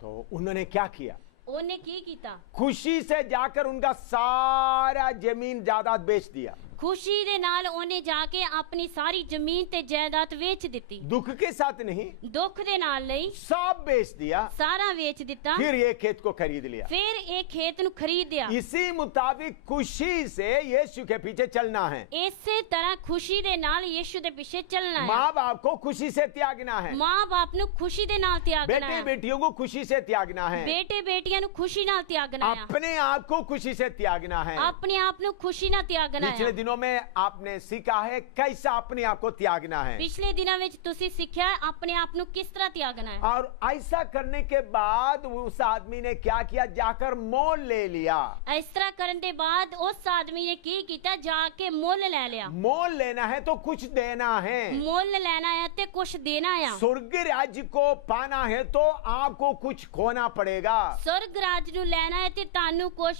तो उन्होंने क्या किया? ਉਹਨੇ ਕੀ ਕੀਤਾ? खुशी से जाकर उनका सारा जमीन जायदाद बेच दिया। ਖੁਸ਼ੀ ਦੇ ਨਾਲ ਉਹਨੇ ਜਾ ਕੇ ਆਪਣੀ ਸਾਰੀ ਜ਼ਮੀਨ ਤੇ ਜਾਇਦਾਦ ਵੇਚ ਦਿੱਤੀ। दुख के साथ नहीं, ਦੁੱਖ ਦੇ ਨਾਲ ਨਹੀਂ, सब बेच दिया, ਸਾਰਾ ਵੇਚ ਦਿੱਤਾ, फिर ये खेत को खरीद लिया। ਫਿਰ ਇਹ ਖੇਤ ਨੂੰ ਖਰੀਦਿਆ। इसी मुताबिक खुशी से यीशु के पीछे चलना है। ਇਸੇ ਤਰ੍ਹਾਂ ਖੁਸ਼ੀ ਦੇ ਨਾਲ ਯੀਸ਼ੂ ਦੇ ਪਿੱਛੇ ਚੱਲਣਾ ਹੈ। माँ बाप को खुशी से त्यागना है, ਮਾਂ ਬਾਪ ਨੂੰ ਖੁਸ਼ੀ ਦੇ ਨਾਲ ਤਿਆਗਣਾ बेटे ਹੈ, बेटियों को खुशी से त्यागना है, ਬੇਟੇ ਬੇਟੀਆਂ ਨੂੰ ਖੁਸ਼ੀ ਨਾਲ ਤਿਆਗਣਾ ਹੈ, अपने आप को खुशी से त्यागना है। ਆਪਣੇ ਆਪ ਨੂੰ ਖੁਸ਼ੀ ਨਾਲ ਤਿਆਗਣਾ पिछले ਹੈ। दिनों में आपने सीखा है कैसा अपने आप को त्यागना है, ਪਿਛਲੇ ਦਿਨਾਂ ਵਿੱਚ ਤੁਸੀਂ ਸਿੱਖਿਆ ਹੈ ਆਪਣੇ ਆਪ ਨੂੰ ਕਿਸ ਤਰ੍ਹਾਂ ਤਿਆਗਣਾ ਹੈ। और ऐसा करने के बाद उस आदमी ने क्या किया, जाकर मोल ले लिया। ਇਸ ਤਰ੍ਹਾਂ ਕਰਨ ਦੇ ਬਾਅਦ ਉਸ ਆਦਮੀ ਨੇ ਕੀ ਕੀਤਾ, ਜਾ ਕੇ ਮੁੱਲ ਲੈ ਲਿਆ। मोल लेना है तो कुछ देना है। ਮੁੱਲ ਲੈਣਾ ਹੈ ਤੇ ਕੁਝ ਦੇਣਾ ਆ। स्वर्ग राज्य को पाना है तो आपको कुछ खोना पड़ेगा। स्वर्ग राज ਨੂੰ ਲੈਣਾ ਹੈ ਤੇ ਤੁਹਾਨੂੰ ਕੁਝ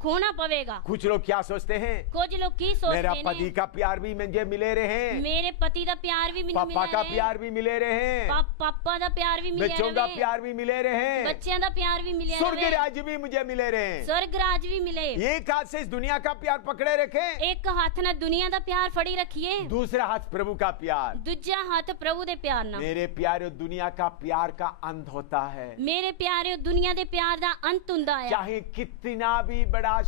ਖੋਣਾ ਪਵੇਗਾ। कुछ लोग क्या सोचते हैं, ਕੁਝ ਲੋਕ ਕੀ मेरा ਸੋਚਦੇ पति ਨੇ, का प्यार भी मुझे मिले रहे, ਮੇਰੇ ਪਤੀ ਦਾ ਪਿਆਰ ਵੀ ਮੈਨੂੰ पापा ਮਿਲਿਆ का ਰਹੇ, प्यार भी मिले रहे, ਪਾਪਾ ਦਾ ਪਿਆਰ ਵੀ ਮਿਲਿਆ बच्चों का ਰਹੇ, प्यार भी मिले रहे, ਬੱਚਿਆਂ ਦਾ ਪਿਆਰ ਵੀ ਮਿਲਿਆ स्वर्ग ਰਹੇ, राज्य भी मुझे मिले रहे। स्वर्ग राज ਵੀ ਮਿਲੇ। एक हाथ से इस दुनिया का प्यार पकड़े रखे, ਇੱਕ ਹੱਥ ਨਾਲ ਦੁਨੀਆ ਦਾ ਪਿਆਰ ਫੜੀ ਰੱਖੀਏ, दूसरा हाथ प्रभु का प्यार। ਦੂਜਾ ਹੱਥ ਪ੍ਰਭੂ ਦੇ ਪਿਆਰ ਨਾਲ। मेरे प्यारे, दुनिया का प्यार का अंत होता है। ਮੇਰੇ ਪਿਆਰਿਓ, ਦੁਨੀਆ ਦੇ ਪਿਆਰ ਦਾ ਅੰਤ ਹੁੰਦਾ ਹੈ। चाहे कितना भी बड़ा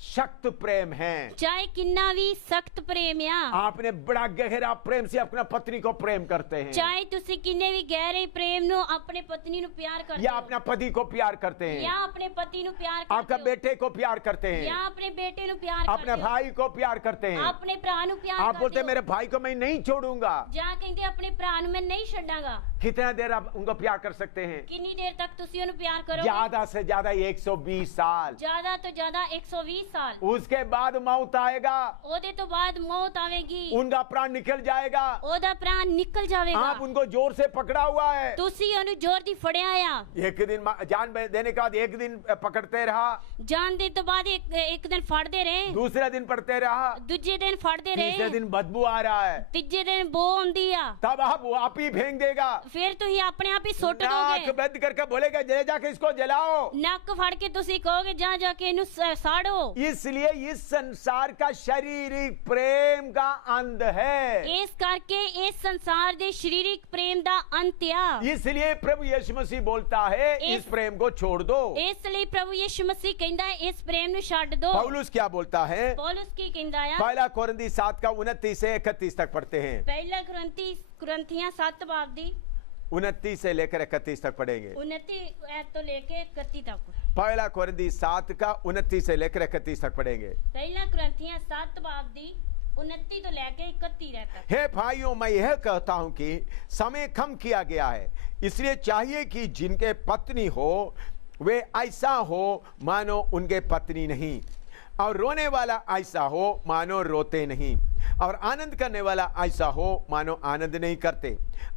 सख्त प्रेम है, ਚਾਹੇ ਕਿੰਨਾ ਵੀ ਸਖਤ ਪ੍ਰੇਮ ਆ, आपने बड़ा गहरा प्रेम से अपना पत्नी को प्रेम करते हैं, ਚਾਹੇ ਤੁਸੀਂ ਕਿੰਨੇ ਵੀ ਗਹਿਰੇ ਪ੍ਰੇਮ ਨੂੰ ਆਪਣੇ ਪਤਨੀ ਨੂੰ ਪਿਆਰ ਕਰਦੇ या ਹੋ, अपना पति को प्यार करते हैं, ਜਾਂ ਆਪਣੇ ਪਤੀ ਨੂੰ ਪਿਆਰ आपका ਕਰਦੇ ਹੋ, बेटे को प्यार करते ਜਾਂ हैं, ਆਪਣੇ ਬੇਟੇ ਨੂੰ ਪਿਆਰ अपने ਕਰਦੇ हो, भाई को प्यार करते हैं। ਆਪਣੇ ਭਰਾ ਨੂੰ ਪਿਆਰ आप बोलते ਕਰਦੇ हैं ਹੋ, मेरे भाई को मैं नहीं छोड़ूंगा। ਜਾਂ ਕਹਿੰਦੇ ਆਪਣੇ ਭਰਾ ਨੂੰ ਮੈਂ ਨਹੀਂ ਛੱਡਾਂਗਾ। कितना देर आप उनको प्यार कर सकते हैं? ਕਿੰਨੀ ਦੇਰ ਤੱਕ ਤੁਸੀਂ ਉਹਨੂੰ ਪਿਆਰ ਕਰੋਗੇ? ज्यादा से ज्यादा 120 साल। ਜ਼ਿਆਦਾ ਤੋਂ ਜ਼ਿਆਦਾ 120 ਸਾਲ। उसके बाद मौत आएगा, ਉਹਦੇ ਤੋਂ ਬਾਅਦ ਮੌਤ ਆਵੇਗੀ, उनका प्राण निकल जाएगा। ਉਹਦਾ ਪ੍ਰਾਣ ਨਿਕਲ ਜਾਵੇਗਾ। आप उनको जोर से पकड़ा हुआ है, ਤੁਸੀਂ ਉਹਨੂੰ ਜ਼ੋਰ ਦੀ ਫੜਿਆ ਆ। एक दिन जान देने के बाद एक दिन पकड़ते रहा, ਜਾਣ ਦੇ ਤੋਂ ਬਾਅਦ ਇੱਕ ਦਿਨ ਫੜਦੇ ਰਹੇ, दूसरा दिन पड़ते रहा, ਦੂਜੇ ਦਿਨ ਫੜਦੇ तीसरे ਰਹੇ, दिन बदबू आ रहा है, ਤੀਜੇ ਦਿਨ ਬੋ ਆਉਂਦੀ ਆ, तब आप ही फेंक देगा। ਫਿਰ ਤੁਸੀਂ ਆਪਣੇ ਆਪ ਹੀ ਸੁੱਟ नाक ਦੋਗੇ। बंद करके बोलेगा ले जाके इसको जलाओ। ਨੱਕ ਫੜ ਕੇ ਤੁਸੀਂ ਕਹੋਗੇ ਜਾ ਕੇ ਇਹਨੂੰ ਸਾੜੋ। इसलिए इस संसार का शारीरिक प्रेम का अंत है। ਇਸ ਕਰਕੇ ਇਸ ਸੰਸਾਰ ਦੇ ਸਰੀਰਕ ਪ੍ਰੇਮ ਦਾ ਅੰਤ ਆ। इसलिए प्रभु यीशु मसीह बोलता है इस प्रेम को छोड़ दो। ਇਸ ਲਈ ਪ੍ਰਭੂ ਯਿਸੂ ਮਸੀਹ ਕਹਿੰਦਾ ਹੈ ਇਸ ਪ੍ਰੇਮ ਨੂੰ ਛੱਡ ਦਿਓ। पौलुस क्या बोलता है? ਪੌਲੁਸ ਕੀ ਕਹਿੰਦਾ ਆ? पहला कोरिन्थी 7 का 29 से 31 तक पढ़ते हैं। ਪਹਿਲਾ ਕੁਰਿੰਥੀਆਂ 7 ਬਾਬ ਦੀ 29 से लेकर 31 तक पढ़ेंगे। 29 ਐਤ ਤੋਂ ਲੈ ਕੇ 31 ਤੱਕ। पहला कोरिन्थी 7 का 29 से लेकर 31 तक पढ़ेंगे। ਪਹਿਲਾ ਕੁਰਿੰਥੀਆਂ 7 ਬਾਬ ਦੀ 29 ਤੋਂ ਲੈ ਕੇ 31 तक। हे भाइयों, मैं यह कहता हूं कि समय कम किया गया है, इसलिए चाहिए कि जिनके पत्नी हो वे ऐसा हो मानो उनके पत्नी नहीं, और रोने वाला ऐसा हो मानो रोते नहीं, और आनंद करने वाला ऐसा हो मानो आनंद नहीं करते,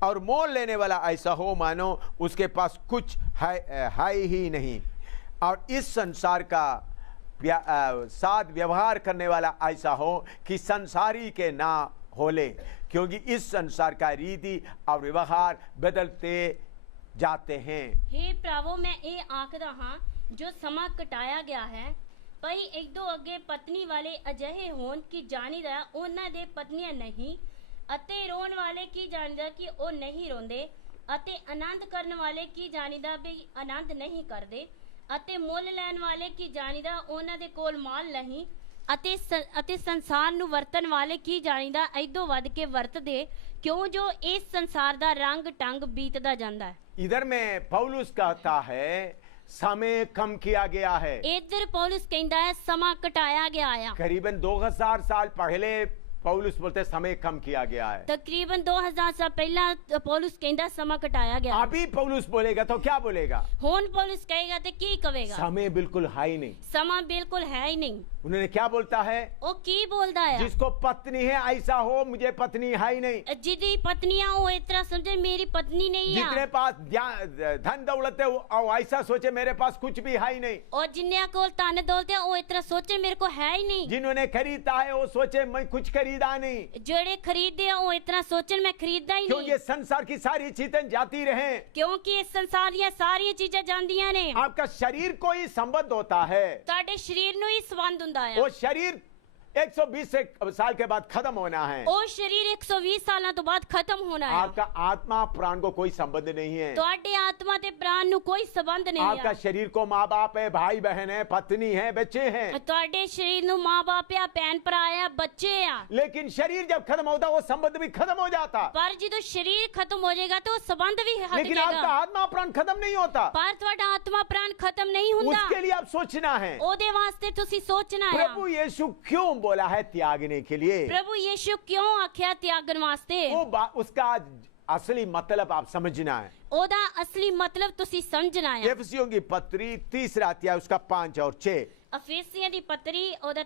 और मोल लेने वाला ऐसा हो मानो उसके पास कुछ है ही नहीं, और इस संसार का साथ व्यवहार करने वाला ऐसा हो कि संसारी के ना होले, क्योंकि इस संसार का रीति और व्यवहार बदलते जाते हैं। हे ਭਰਾਵੋ, ਮੈਂ ਇਹ ਆਖਦਾ ਹਾਂ ਜੋ ਸਮਾਂ ਕਟਾਇਆ ਗਿਆ ਹੈ, ਭਈ ਇੱਕ ਦੋ ਅੱਗੇ ਪਤਨੀ ਵਾਲੇ ਅਜਿਹੇ ਹੋਣ ਕਿ ਜਾਣੀਦਾ ਉਹਨਾਂ ਦੇ ਪਤਨੀਆਂ ਨਹੀਂ, ਅਤੇ ਰੋਣ ਵਾਲੇ ਕੀ ਜਾਣੀਦਾ ਕਿ ਉਹ ਨਹੀਂ ਰੋਂਦੇ, ਅਤੇ ਆਨੰਦ ਕਰਨ ਵਾਲੇ ਕੀ ਜਾਣੀਦਾ ਵੀ ਆਨੰਦ ਨਹੀਂ ਕਰਦੇ, ਅਤੇ ਮੁੱਲ ਲੈਣ ਵਾਲੇ ਕੀ ਜਾਣੀਦਾ ਉਹਨਾਂ ਦੇ ਕੋਲ ਮਾਲ ਨਹੀਂ, ਅਤੇ ਸੰਸਾਰ ਨੂੰ ਵਰਤਣ ਵਾਲੇ ਕੀ ਜਾਣੀਦਾ ਐਦੋਂ ਵੱਧ ਕੇ ਵਰਤਦੇ, ਕਿਉਂ ਜੋ ਇਸ ਸੰਸਾਰ ਦਾ ਰੰਗ ਟੰਗ ਬੀਤਦਾ ਜਾਂਦਾ ਹੈ। इधर में पौलुस कहता है समय कम किया गया है। इधर पौलुस कहता है समा कटाया गया है। करीबन 2000 साल पहले पौलुस बोलते समय कम किया गया है। तकरीबन 2000 साल पहला पौलुस कहता समा कटाया गया। अभी पौलुस बोलेगा तो क्या बोलेगा? हुन पौलुस कहेगा तो की कहेगा? समय बिल्कुल है ही नहीं। समा बिल्कुल है ही नहीं। उन्होंने क्या बोलता है? वो की बोलता है? जिसको पत्नी है ऐसा हो, मुझे पत्नी है ही नहीं। जिदी पत्नियां हो इतना समझे मेरी पत्नी नहीं है। जितने पास धन दौलत है और ऐसा सोचे मेरे पास कुछ भी है ही नहीं। और जिन्ने को धन दौलत है वो इतना सोचे मेरे को है ही नहीं। जिन्होंने खरीदा है वो सोचे मैं कुछ खरीदा नहीं। जेड़े खरीदे वो इतना सोचे मैं खरीदा ही क्यों नहीं। ये संसार की सारी चीजें जाती रहे, क्योंकि इस संसार ये सारी चीजें जांदियां ने। आपका शरीर को ही संबंध होता है। ताड़े शरीर नु ही संबंध हुंदा है। वो शरीर 120 साल के बाद खत्म होना है। ਉਹ ਸਰੀਰ 120 ਸਾਲਾਂ ਤੋਂ ਬਾਅਦ ਖਤਮ ਹੋਣਾ ਹੈ। आपका आत्मा प्राण को कोई संबंध नहीं है। ਤੁਹਾਡੇ ਆਤਮਾ ਤੇ ਪ੍ਰਾਣ ਨੂੰ ਕੋਈ ਸੰਬੰਧ ਨਹੀਂ आपका ਹੈ। शरीर को माँ बाप है, भाई बहन है, पत्नी है, बच्चे हैं, ਤੁਹਾਡੇ ਸਰੀਰ ਨੂੰ ਮਾਂ-ਬਾਪ ਆ, ਭੈਣ ਭਰਾ ਆ, ਬੱਚੇ ਆ। लेकिन शरीर जब खत्म होता वो संबंध भी खत्म हो जाता। ਪਰ ਜਦੋਂ ਸਰੀਰ ਖਤਮ ਹੋ ਜਾਏਗਾ ਤਾਂ ਉਹ ਸੰਬੰਧ ਵੀ ਹਟ लेकिन आपका ਜਾਏਗਾ। आत्मा प्राण खत्म नहीं होता। ਪਰ ਤੁਹਾਡਾ ਆਤਮਾ ਪ੍ਰਾਣ ਖਤਮ ਨਹੀਂ ਹੁੰਦਾ। उसके लिए आप सोचना है ਉਹਦੇ ਵਾਸਤੇ ਤੁਸੀਂ ਸੋਚਣਾ ਆ। प्रभु यीशु क्यों बोला है त्यागने के लिए। ਪ੍ਰਭੂ ਯੀਸ਼ੂ ਕਿਉਂ ਆਖਿਆ ਤਿਆਗਣ ਵਾਸਤੇ? उसका असली मतलब आप समझना है। ਉਹਦਾ ਅਸਲੀ ਮਤਲਬ ਤੁਸੀਂ ਸਮਝਣਾ ਆ। एफिसियों की पत्री 3 अध्याय उसका 5 और 6। ਅਫੀਸੀਆਂ ਦੀ ਪੱਤਰੀ ਉਹਦਾ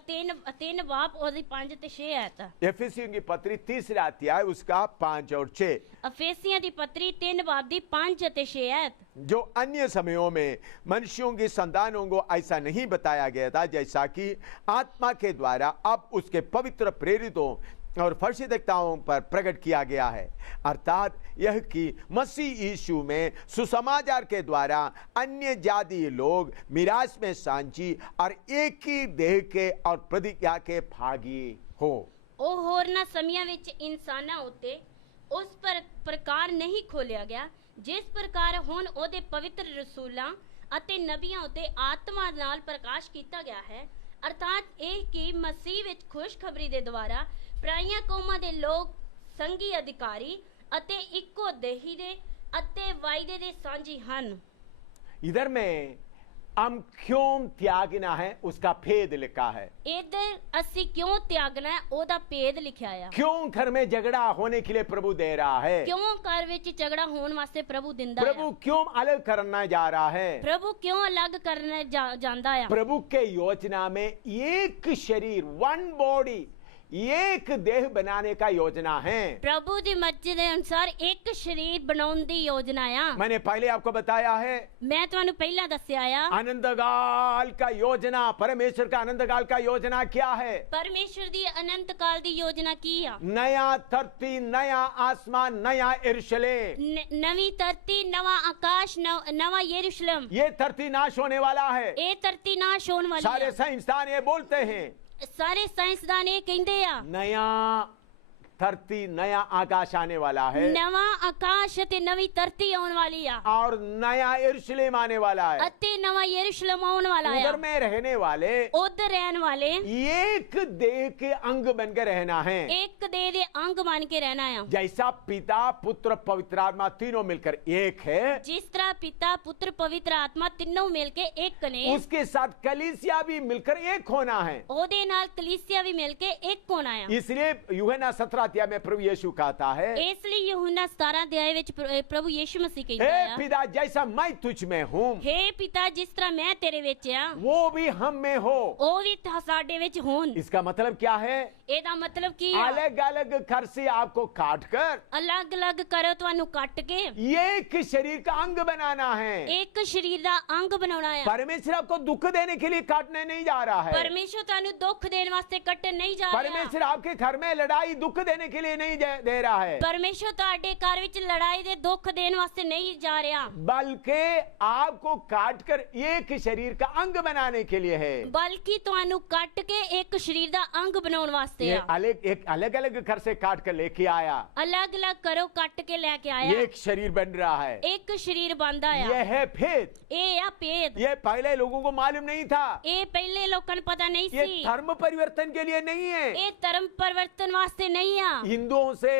3 ਬਾਬ ਉਹਦੀ 5 ਤੇ 6 ਆਇਤ। एफिसियों की पत्री 3 अध्याय उसका 5 और 6। ਅਫੀਸੀਆਂ ਦੀ ਪੱਤਰੀ 3 ਬਾਬ ਦੀ 5 ਅਤੇ 6 ਆਇਤ। जो अन्य समयों में मनुष्यों की संतानों को ऐसा नहीं बताया गया था, जैसा कि आत्मा के द्वारा अब उसके पवित्र प्रेरितों और फरिश्तेताओं पर प्रकट किया गया है, अर्थात यह कि मसीह यीशु में सुसमाचार के द्वारा अन्य जाति लोग मिरास में सांझी और एक ही देह के और प्रतिज्ञा के भागी हो। ਉਹ ਹੋਰਨਾਂ ਸਮਿਆਂ ਵਿੱਚ ਇਨਸਾਨਾਂ ਉੱਤੇ ਉਸ ਪ੍ਰਕਾਰ ਨਹੀਂ ਖੋਲਿਆ ਗਿਆ ਜਿਸ ਪ੍ਰਕਾਰ ਹੁਣ ਉਹਦੇ ਪਵਿੱਤਰ ਰਸੂਲਾਂ ਅਤੇ ਨਬੀਆਂ ਉੱਤੇ ਆਤਮਾ ਨਾਲ ਪ੍ਰਕਾਸ਼ ਕੀਤਾ ਗਿਆ ਹੈ, ਅਰਥਾਤ ਇਹ ਕਿ ਮਸੀਹ ਵਿੱਚ ਖੁਸ਼ਖਬਰੀ ਦੇ ਦੁਆਰਾ ਪਰਾਈਆਂ ਕੌਮਾਂ ਦੇ ਲੋਕ ਸੰਗੀ ਅਧਿਕਾਰੀ ਅਤੇ ਇੱਕੋ ਦੇਹੀ ਦੇ ਅਤੇ ਵਾਅਦੇ ਦੇ ਸਾਂਝੀ ਹਨ। इधर में हम क्यों त्यागना है उसका भेद लिखा है। इधर ਅਸੀਂ ਕਿਉਂ ਤਿਆਗਣਾ ਹੈ ਉਹਦਾ ਭੇਦ ਲਿਖਿਆ ਆ। क्यों घर में झगड़ा होने के लिए प्रभु दे रहा है। ਕਿਉਂ ਘਰ ਵਿੱਚ ਝਗੜਾ ਹੋਣ ਵਾਸਤੇ ਪ੍ਰਭੂ ਦਿੰਦਾ ਹੈ। प्रभु क्यों अलग करना जा रहा है। ਪ੍ਰਭੂ ਕਿਉਂ ਅਲੱਗ ਕਰਨ ਜਾਂਦਾ ਆ। प्रभु के योजना में एक शरीर, वन बॉडी, एक देह बनाने का योजना है। प्रभु ਦੀ ਮਰਜ਼ੀ ਦੇ ਅਨੁਸਾਰ ਇੱਕ ਸਰੀਰ ਬਣਾਉਣ ਦੀ ਯੋਜਨਾ ਆ। मैंने पहले आपको बताया है, ਮੈਂ ਤੁਹਾਨੂੰ ਪਹਿਲਾਂ ਦੱਸਿਆ ਆ। अनंतकाल का योजना, परमेश्वर का अनंतकाल का योजना क्या है। ਪਰਮੇਸ਼ਰ ਦੀ ਅਨੰਤ ਕਾਲ ਦੀ ਯੋਜਨਾ ਕੀ ਆ? नया धरती, नया आसमान, नया यरूशलेम। ਨਵੀਂ ਧਰਤੀ, ਨਵਾਂ ਆਕਾਸ਼, ਨਵਾਂ ਯਰੂਸ਼ਲਮ। ये धरती नाश होने वाला है। ਇਹ ਧਰਤੀ ਨਾਸ਼ ਹੋਣ ਵਾਲੀ सारे ਆ। साइंसदान ये बोलते हैं। ਸਾਰੇ ਸਾਇੰਸਦਾਨ ਇਹ ਕਹਿੰਦੇ ਆ नया धरती, नया आकाश आने वाला है, ਨਵਾਂ ਆਕਾਸ਼ ਅਤੇ ਨਵੀਂ ਧਰਤੀ ਆਉਣ ਵਾਲੀ ਆ और नया यरूशलेम आने वाला है। ਅਤੇ ਨਵਾਂ ਯਰੂਸ਼ਲਮ ਆਉਣ ਵਾਲਾ ਆ। उधर में रहने वाले ਉਧਰ ਰਹਿਣ ਵਾਲੇ एक देह के अंग बनकर रहना है। ਇੱਕ ਦੇਹ ਦੇ ਅੰਗ ਬਣ ਕੇ ਰਹਿਣਾ ਆ। जैसा पिता, पुत्र, पवित्र आत्मा तीनों मिलकर एक है, ਜਿਸ ਤਰ੍ਹਾਂ ਪਿਤਾ, ਪੁੱਤਰ, ਪਵਿੱਤਰ ਆਤਮਾ ਤਿੰਨੋਂ ਮਿਲ ਕੇ ਇੱਕ ਨੇ, उसके साथ कलीसिया भी मिलकर एक होना है। ਉਹਦੇ ਨਾਲ ਕਲੀਸਿਆ ਵੀ ਮਿਲ ਕੇ ਇੱਕ ਹੋਣਾ ਆ। इसलिए यूहन्ना 17 अध्याय में प्रभु यीशु कहता है, ਇਸ ਲਈ ਯਹੂਨਾ 17 ਅਧਿਆਇ ਵਿੱਚ ਪ੍ਰਭੂ ਯੀਸ਼ੂ ਮਸੀਹ ਕਹਿੰਦਾ हे ਆ, पिता, जैसा मैं तुझ में हूँ ਹੇ ਪਿਤਾ ਜਿਸ ਤਰ੍ਹਾਂ ਮੈਂ ਤੇਰੇ ਵਿੱਚ ਆ वो भी हम में हो। ਉਹ ਵੀ ਸਾਡੇ ਵਿੱਚ ਹੋਣ। इसका मतलब क्या है। ਇਹਦਾ ਮਤਲਬ ਕੀ ਆ? अलग अलग घर से आपको काट कर ਅਲੱਗ-ਅਲੱਗ ਕਰੋ, ਤੁਹਾਨੂੰ ਕੱਟ ਕੇ एक शरीर का अंग बनाना है। ਇੱਕ ਸਰੀਰ ਦਾ ਅੰਗ ਬਣਾਉਣਾ ਆ। परमेश्वर आपको दुख देने के लिए काटने नहीं जा रहा है। ਪਰਮੇਸ਼ਰ ਤੁਹਾਨੂੰ ਦੁੱਖ ਦੇਣ ਵਾਸਤੇ ਕੱਟਣ ਨਹੀਂ ਜਾ ਰਿਹਾ। परमेश्वर आपके घर में लड़ाई दुख देने के लिए नहीं दे रहा है, ਪਰਮੇਸ਼ਰ ਤੁਹਾਡੇ ਘਰ ਵਿੱਚ ਲੜਾਈ ਦੇ ਦੁੱਖ ਦੇਣ ਵਾਸਤੇ ਨਹੀਂ ਜਾ ਰਿਹਾ, बल्कि आपको काट कर एक शरीर का अंग बनाने के लिए है। ਬਲਕਿ ਤੁਹਾਨੂੰ ਕੱਟ ਕੇ ਇੱਕ ਸਰੀਰ ਦਾ ਅੰਗ ਬਣਾਉਣ ਵਾਸਤੇ ये ਆ। अलग अलग घर से काट कर लेके आया, ਅਲੱਗ-ਅਲੱਗ ਕਰੋ, ਕੱਟ ਕੇ ਲੈ ਕੇ ਆਇਆ, एक शरीर बन रहा है। ਇੱਕ ਸਰੀਰ ਬਣਦਾ ਆ। यह है भेद। ਇਹ ਆ ਭੇਦ। ये पहले लोगों को मालूम नहीं था। ਇਹ ਪਹਿਲੇ ਲੋਕਾਂ ਨੂੰ ਪਤਾ ਨਹੀਂ ये ਸੀ। धर्म परिवर्तन के लिए नहीं है, ਇਹ ਧਰਮ ਪਰਿਵਰਤਨ ਵਾਸਤੇ ਨਹੀਂ ਆ। हिंदुओं से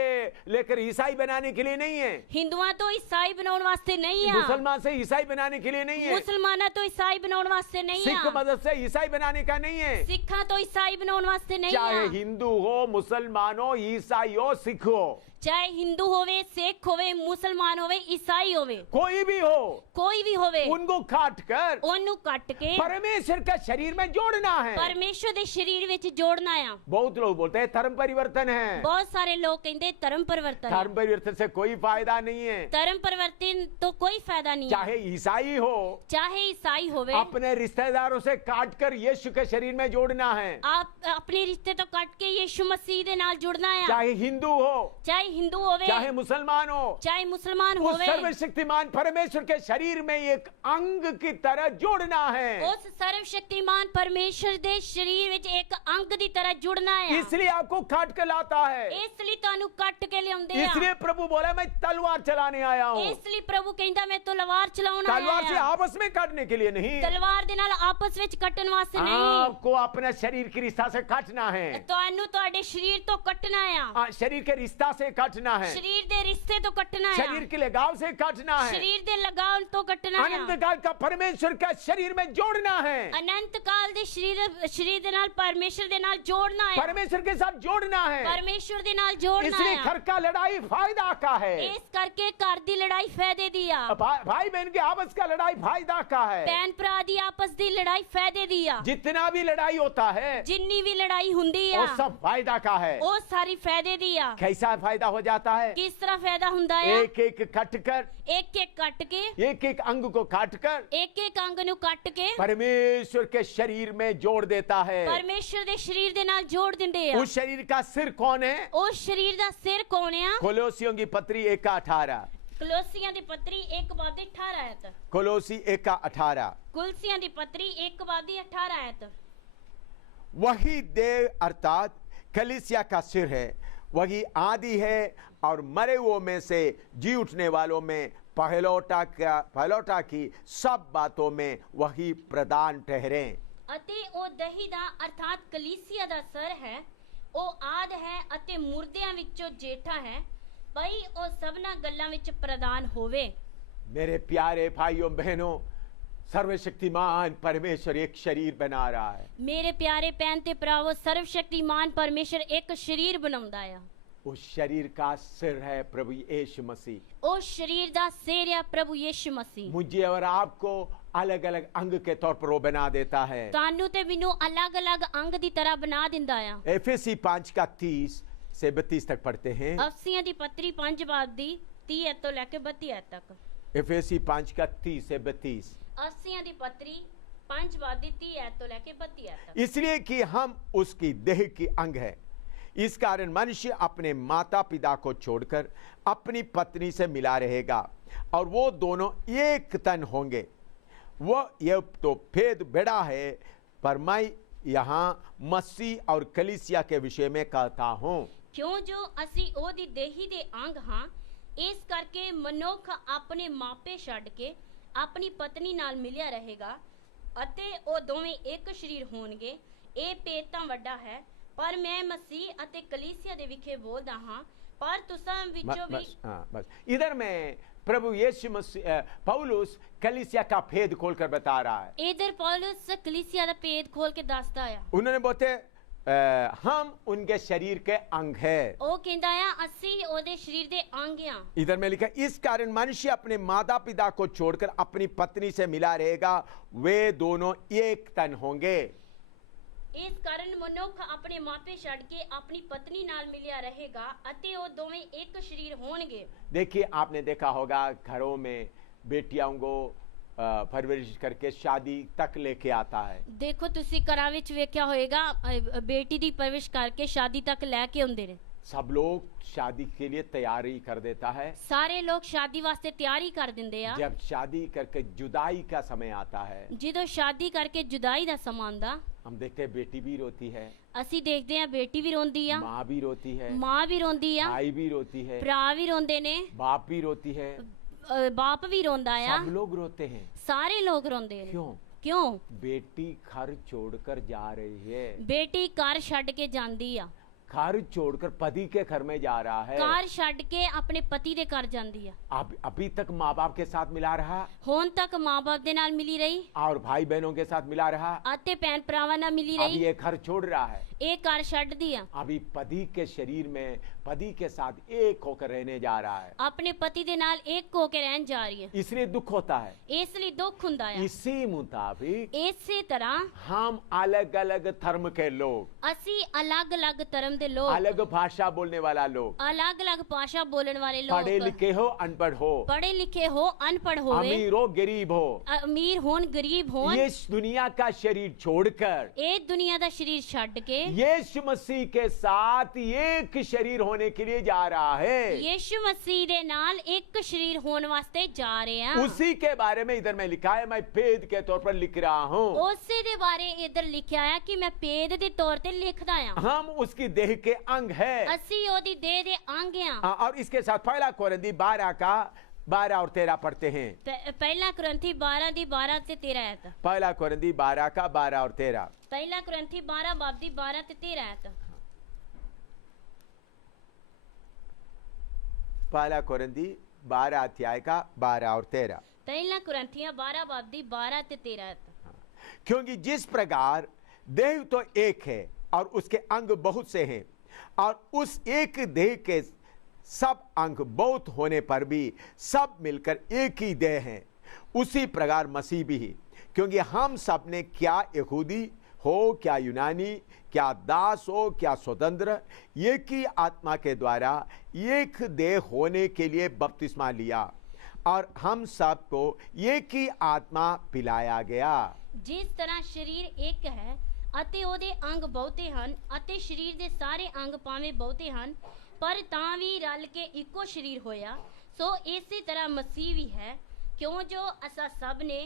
लेकर ईसाई बनाने के लिए नहीं है, ਹਿੰਦੂਆਂ ਤੋਂ ਈਸਾਈ ਬਣਾਉਣ ਵਾਸਤੇ ਨਹੀਂ ਆ। मुसलमान से ईसाई बनाने के लिए नहीं है, ਮੁਸਲਮਾਨਾਂ ਤੋਂ ਈਸਾਈ ਬਣਾਉਣ ਵਾਸਤੇ ਨਹੀਂ सिख ਆ। मदद से ईसाई बनाने का नहीं है। ਸਿੱਖਾਂ ਤੋਂ ਈਸਾਈ ਬਣਾਉਣ ਵਾਸਤੇ ਨਹੀਂ चाहे ਆ। हिंदू हो, मुसलमान हो, ईसाई हो, सिख हो, ਚਾਹੇ ਹਿੰਦੂ ਹੋਵੇ, ਸਿੱਖ ਹੋਵੇ, ਮੁਸਲਮਾਨ ਹੋਵੇ, ਈਸਾਈ ਹੋਵੇ, कोई भी हो, ਕੋਈ ਵੀ ਹੋਵੇ, उनको काट कर ਉਹਨੂੰ ਕੱਟ ਕੇ परमेश्वर का शरीर में जोड़ना है। ਪਰਮੇਸ਼ਰ ਦੇ ਸਰੀਰ ਵਿੱਚ ਜੋੜਨਾ ਆ। बहुत लोग बोलते हैं धर्म परिवर्तन है। ਬਹੁਤ ਸਾਰੇ ਲੋਕ ਕਹਿੰਦੇ ਧਰਮ ਪਰਿਵਰਤਨ ਆ। धर्म परिवर्तन से कोई फायदा नहीं है। ਧਰਮ ਪਰਿਵਰਤਨ ਤੋਂ ਕੋਈ ਫਾਇਦਾ ਨਹੀਂ ਆ। चाहे ईसाई हो, ਚਾਹੇ ਈਸਾਈ ਹੋਵੇ, अपने रिश्तेदारों से काट कर यीशु के शरीर में जोड़ना है। ਆਪ ਆਪਣੇ ਰਿਸ਼ਤੇ ਤੋਂ ਕੱਟ ਕੇ ਯੀਸ਼ੂ ਮਸੀਹ ਦੇ ਨਾਲ ਜੁੜਨਾ ਆ। चाहे हिंदू हो, ਚਾਹੇ हिंदू होवे चाहे मुसलमान हो, चाहे मुसलमान उस होवे, सर्वशक्तिमान परमेश्वर के शरीर में एक अंग की तरह जोड़ना है। उस सर्वशक्तिमान परमेश्वर दे शरीर विच एक अंग दी तरह जुड़ना है। इसलिए आपको काट के लाता है। इसलिए तानू कट के लियाउंदे आ। इसलिए प्रभु बोला मैं तलवार चलाने आया हूँ। इसलिए प्रभु कहंदा मैं तलवार चलाउण आया तलवार से हां। आपस में काटने के लिए नहीं, तलवार दे नाल आपस विच कटण वास्ते नहीं, आपको अपने शरीर की रिश्ता से काटना है। तानू तुहाडे शरीर तो कटना आ, शरीर के रिश्ता से काटना है, शरीर दे रिश्ते तो कटना है, शरीर के लगाव से काटना है, शरीर दे लगाव तो कटना है, अनंत काल का परमेश्वर का शरीर में जोड़ना है, अनंत काल दे शरीर दे नाल परमेश्वर दे नाल जोड़ना है, परमेश्वर के साथ जोड़ना है। परमेश्वर दे नाल जोड़ना इसलिए है। घर का लड़ाई फायदा का है। इस करके घर दी लड़ाई फायदे दी आ। भाई बहन के आपस का लड़ाई फायदा का है। भैन भरा दी आपस दी लड़ाई फायदे दी आ। जितना भी लड़ाई होता है जिन्नी भी लड़ाई हुंदी आ वो सब फायदा का है। वो सारी फायदे दी आ। कैसा फायदा हो जाता है? किस तरह फायदा हुंदा है? एक एक कट कर, एक एक कट के, एक एक अंग को काट कर एक एक अंग नु कट के परमेश्वर के शरीर में जोड़ देता है। परमेश्वर दे शरीर दे नाल जोड़ दिंदे आ। उस शरीर का सिर कौन है? उस शरीर दा सिर कौन है? कोलोसियों की पत्री 1:18, कुलोसियां दी पत्री 1:18 आयत। कोलोसी 1:18। कुलसियां दी पत्री 1:18 आयत। वही देह अर्थात कलीसिया का सिर है, वही आदि है और मरे हुओं में से जी उठने वालों में पहलौटा की सब बातों में वही प्रधान ठहरे। अते ओ दही दा अर्थात कलीसिया दा सर है, ओ आद है अते मुर्दियां विचों जेठा है, भई ओ सबना गल्लां विच प्रधान होवे। मेरे प्यारे भाइयों बहनों, सर्वशक्तिमान परमेश्वर एक शरीर बना रहा है। मेरे प्यारे भैन ते भरावो, सर्वशक्तिमान परमेश्वर एक शरीर बनाउंदा आ। उस शरीर का सिर है प्रभु यीशु मसीह। उस शरीर दा सिर है प्रभु यीशु मसीह। मुझे और आपको अलग अलग अंग के तौर पर वो बना देता है। तानू ते मैनू अलग अलग अंग दी तरह बना दिंदा आ। एफेसी 5:30 से 32 तक पढ़ते हैं। अफसियां दी पत्री 5 बाब दी 30 तो लेके 32 तक। एफेसी 5:30 से 32। अफसियां दी पत्री 5 बाब दी 30 तो लेके 32 तक। इसलिए कि हम उसकी देह की अंग है, इस कारण मनुष्य अपने माता पिता को छोड़कर अपनी पत्नी से मिला रहेगा और वो दोनों एक तन होंगे। वो ये तो भेद बड़ा है, पर मैं यहाँ मसीह और कलीसिया के विषय में कहता हूँ। क्यों जो असी ओ दी देही दे अंग हाँ, इस करके मनुख अपने मापे छड़ के अपनी पत्नी नाल मिलिया रहेगा अते ओ दोवें एक शरीर होणगे। ए भेद तां वड्डा है, पर मैं मसीह अते कलीसिया दे विखे बोलदा हां, पर तुसां विचों भी बस इधर में प्रभु यीशु मसीह पौलुस कलीसिया का भेद खोलकर बता रहा है। इधर पौलुस कलीसिया दा भेद खोल के दसदा है। उन्होंने बोलते हम उनके शरीर के अंग है। ओ कहंदा है असी ओदे शरीर दे अंग हां। इधर में लिखा इस कारण मनुष्य अपने माता पिता को छोड़कर अपनी पत्नी से मिला रहेगा, वे दोनों एक तन होंगे। इस कारण मनुख अपने मापे छड़ के अपनी पत्नी नाल मिलिया रहेगा अते ओ दोवें एक शरीर होणगे। देखिए, आपने देखा होगा घरों में बेटियों को परवरिश करके शादी तक लेके आता है। देखो तुसी घरां विच वेख्या होएगा, बेटी दी परवरिश करके शादी तक लेके आउंदे ने। सब लोग शादी के लिए तैयारी कर देता है। सारे लोग शादी वास्ते तैयारी कर दिंदे आ। जब शादी करके जुदाई का समय आता है, जिदों शादी करके जुदाई दा समा आंदा, हम देखते हैं बेटी भी रोती है, असी देखते हैं बेटी भी रोंदी आ, माँ भी रोती है, माँ भी रोंदी आ, भाई भी रोती है, भरा भी रोंदे ने, बाप भी रोती है, बाप भी रोंदा आ। सब लोग रोते हैं। सारे लोग रोंदे ने। क्यों? क्यों? बेटी घर छोड़कर जा रही है। बेटी घर छड़ के जांदी आ। घर छोड़कर पति के घर में जा रहा है। घर छड़ के अपने पति दे घर जांदी आ। अभी तक माँ बाप के साथ मिला रहा, हुण तक माँ बाप दे नाल मिली रही और भाई बहनों के साथ मिला रहा, अते भैन भरावां नाल मिली अभी रही। ये घर छोड़ रहा है। एक घर छड़ दी आ। अभी पति के शरीर में पति के साथ एक होकर रहने जा रहा है। अपने पति दे नाल एक होके रहन जा रही है। इसलिए दुख होता है। इसलिए दुख हुंदा है। इसी मुताबिक इसी तरह हम अलग अलग धर्म के लोग, असी अलग अलग धर्म धर्म दे लोग, अलग भाषा बोलने वाला लोग, अलग अलग भाषा बोलने वाले लोग, पढ़े लिखे हो अनपढ़ हो, पढ़े लिखे हो अनपढ़ हो, अमीर हो गरीब हो, अमीर होन गरीब होन, ये इस दुनिया का शरीर छोड़कर ए दुनिया दा शरीर छड्ड के यीशु मसीह के साथ एक शरीर होने के लिए जा रहा है। यीशु मसीह दे नाल एक शरीर होने वास्ते जा रहे हैं। उसी के बारे में इधर मैं लिखा है, मैं भेद के तौर पर लिख रहा हूँ। उसी दे बारे इधर लिखा है कि मैं भेद दे तौर ते लिखदा आ। हम उसकी देह के अंग है, असी ओदी देह दे अंग आ। और इसके साथ पहला कोरिन्थी 12 का 12 और 13 पढ़ते हैं। पहला कुरिन्थी 12 दी 12 से 13 आयत। पहला कोरिन्थी 12 का 12 और 13। पहला कुरिन्थी 12 बाब दी 12 ते 13 आयत। पहला कोरिन्थी 12 अध्याय का 12 और 13। पहला कुरिन्थियां 12 बाब दी 12 ते 13 आयत। क्योंकि जिस प्रकार देह तो एक है और उसके अंग बहुत से हैं, और उस एक देह के सब अंग बहुत होने पर भी सब मिलकर एक ही देह हैं, उसी प्रकार मसीह भी। क्योंकि हम सब ने क्या यहूदी हो क्या यूनानी, क्या दास हो क्या स्वतंत्र, एक ही आत्मा के द्वारा एक देह होने के लिए बपतिस्मा लिया, और हम सबको एक ही आत्मा पिलाया गया। जिस तरह शरीर एक है ਅਤੇ ਉਹਦੇ ਅੰਗ ਬਹੁਤੇ ਹਨ, ਅਤੇ ਸਰੀਰ ਦੇ ਸਾਰੇ ਅੰਗ ਭਾਵੇਂ ਬਹੁਤੇ ਹਨ, ਪਰ ਤਾਂ ਵੀ ਰਲ ਕੇ ਇੱਕੋ ਸਰੀਰ ਹੋਇਆ, ਸੋ ਇਸੇ ਤਰ੍ਹਾਂ ਮਸੀਹ ਵੀ ਹੈ। ਕਿਉਂ ਜੋ ਅਸਾਂ ਸਭ ਨੇ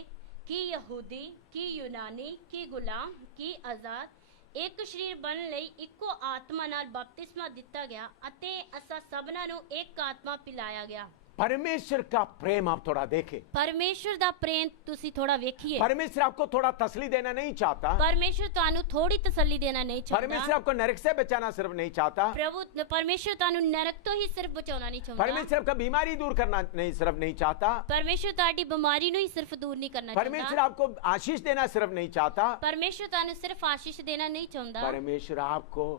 ਕੀ ਯਹੂਦੀ ਕੀ ਯੂਨਾਨੀ ਕੀ ਗੁਲਾਮ ਕੀ ਆਜ਼ਾਦ ਇੱਕ ਸਰੀਰ ਬਣਨ ਲਈ ਇੱਕੋ ਆਤਮਾ ਨਾਲ ਬਪਤਿਸਮਾ ਦਿੱਤਾ ਗਿਆ, ਅਤੇ ਅਸਾਂ ਸਭਨਾਂ ਨੂੰ ਇੱਕ ਆਤਮਾ ਪਿਲਾਇਆ ਗਿਆ। परमेश्वर का प्रेम आप थोड़ा देखें। परमेश्वर दा प्रेम तुसी थोड़ा वेखिए। परमेश्वर आपको थोड़ा तसल्ली देना नहीं चाहता। परमेश्वर तानु थोड़ी तसल्ली देना नहीं चाहता। परमेश्वर आपको नरक से बचाना सिर्फ नहीं चाहता। प्रभु परमेश्वर तानु नरक तो ही सिर्फ बचाना नहीं चाहता। परमेश्वर आपका बीमारी दूर करना नहीं सिर्फ नहीं चाहता। परमेश्वर ताड़ी बीमारी नु ही सिर्फ दूर नहीं करना चाहता। परमेश्वर आपको आशीष देना सिर्फ नहीं चाहता। परमेश्वर तानु सिर्फ आशीष देना नहीं चाहता। परमेश्वर आपको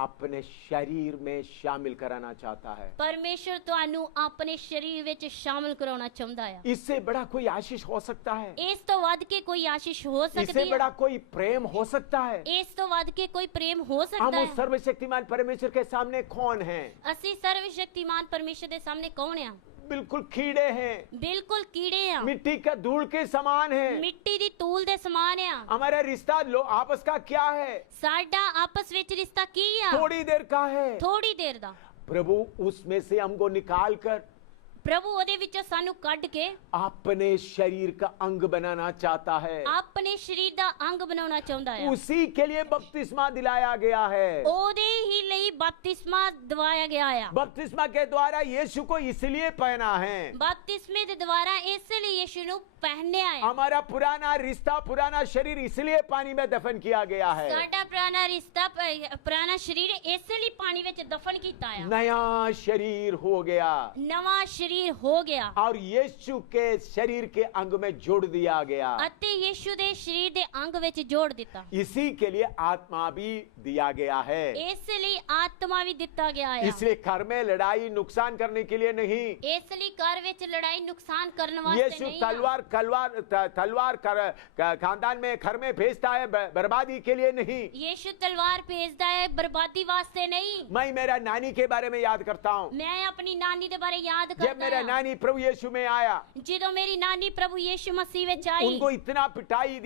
अपने शरीर में शामिल कराना चाहता है। परमेश्वर तानु अपने शरीर विच शामिल कराना चाहता है। इससे बड़ा कोई आशीष हो सकता है? इस तो वध के कोई आशीष हो सकती है? इससे बड़ा कोई प्रेम हो सकता है? इस तो वध के कोई प्रेम हो सकता हम है? उस सर्वशक्तिमान परमेश्वर के सामने कौन हैं? असी सर्वशक्तिमान परमेश्वर के सामने कौन है? बिल्कुल कीड़े हैं, बिल्कुल कीड़े हैं, मिट्टी का धूल के समान है, मिट्टी दी तूल दे समान है। हमारा रिश्ता लो आपस का क्या है? साडा आपस विच रिश्ता की है? थोड़ी देर का है। थोड़ी देर दा। प्रभु उसमें से हमको निकाल कर प्रभु ओदे विचों सानू कढ के अपने शरीर का अंग बनाना चाहता है। अपने शरीर दा अंग बनाना चाहता है। उसी के लिए बपतिस्मा दिलाया गया है। ओदे ही लई बपतिस्मा दिवाया गया है। बपतिस्मा के द्वारा यीशु को इसलिए पहना है, बपतिस्मे दे द्वारा इसलिए यीशु नु पहनने आए। हमारा पुराना रिश्ता पुराना शरीर इसलिए पानी में दफन किया गया है। साडा पुराना रिश्ता पुराना शरीर इसलिए पानी विच दफन कीता है। नया शरीर हो गया, नवा शरीर हो गया, और यीशु के शरीर के अंग में जोड़ दिया गया। अते यीशु दे शरीर दे अंग विच जोड़ दिता। इसी के लिए आत्मा भी दिया गया है। इसलिए आत्मा भी दिता गया है। इसलिए घर में लड़ाई नुकसान करने के लिए नहीं। इसलिए घर विच लड़ाई नुकसान करने वास्ते यीशु नहीं। तलवार खानदान में घर में भेजता है बर्बादी के लिए नहीं। यीशु तलवार भेजता है बर्बादी वास्ते नहीं। मैं मेरा नानी के बारे में याद करता हूँ। मैं अपनी नानी दे बारे याद करता जब मेरा नानी प्रभु यीशु में आया, ਜਦੋਂ ਮੇਰੀ नानी प्रभु यीशु मसीह विच आई, उनको इतना पिटाई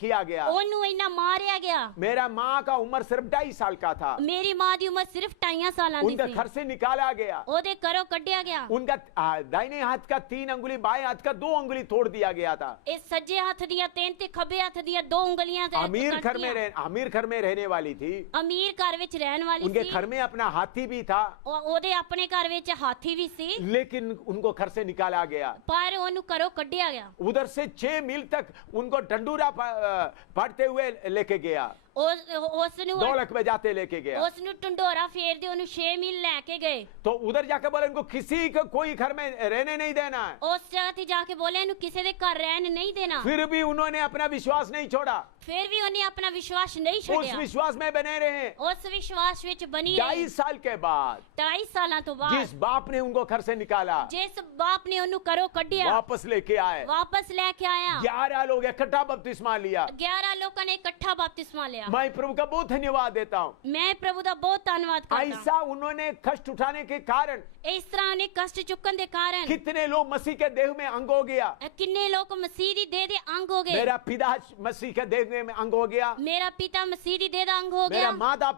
किया गया। ओनू इन्ना मारिया गया। मेरा माँ का उम्र सिर्फ 2.5 साल का था। मेरी माँ दी उम्र सिर्फ 2.5 सालां दी उनका सी। घर से निकाला गया। ओदे घरों कढिया गया। उनका दाहिने हाथ का 3 अंगुली, बाएं हाथ का 2 अंगुली तोड़ दिया गया था। इस सज्जे हाथ दिया 3 ते खब्बे हाथ दिया 2 उंगलियां से अमीर घर में रहने वाली थी। अमीर घर विच रहने वाली उनके सी। घर में अपना हाथी भी था, ओदे अपने घर विच हाथी भी सी, लेकिन उनको घर से निकाला गया। पर ओनू घरों कढिया गया। उधर से 6 मील तक उनको डंडूरा पड़ते हुए लेके गया। उसनु 2 लाख में जाते लेके गया। उसनु टंडोरा फेर दे ओनू 6 मील लेके गए। तो उधर जाके बोले इनको किसी को कोई घर में रहने नहीं देना है। उस जगह थी जाके बोले इन्हू किसी दे घर रहने नहीं देना। फिर भी उन्होंने अपना विश्वास नहीं छोड़ा। फिर भी उन्हें अपना विश्वास नहीं उस छोड़ा। विश्वास में बने रहे। उस विश्वास विच बनी 2.5 साल के बाद 2.5 साल तो बाद जिस बाप ने उनको घर से निकाला, जिस बाप ने उन्हें करो कढ़िया, वापस लेके आए। वापस लेके आया। 11 लोग इकट्ठा बपतिस्मा लिया। 11 लोगों ने इकट्ठा बपतिस्मा लिया। लिया। मैं प्रभु का बहुत धन्यवाद देता हूँ। मैं प्रभु ਦਾ ਬਹੁਤ ਧੰਨਵਾਦ ਕਰਦਾ ऐसा उन्होंने कष्ट उठाने के कारण ਇਸ ਤਰ੍ਹਾਂ ਨੇ ਕਸ਼ਟ ਚੁੱਕਣ ਦੇ ਕਾਰਨ कितने लोग मसीह के देह में अंग हो गया। ਕਿੰਨੇ ਲੋਕ ਮਸੀਹ ਦੀ ਦੇਹ ਦੇ ਅੰਗ ਹੋ ਗਏ। मेरा पिता मसीह के देह में अंग हो गया। ਮੇਰਾ ਪਿਤਾ ਮਸੀਹ ਦੀ ਦੇਹ ਦਾ ਅੰਗ ਹੋ मेरा ਗਿਆ। माता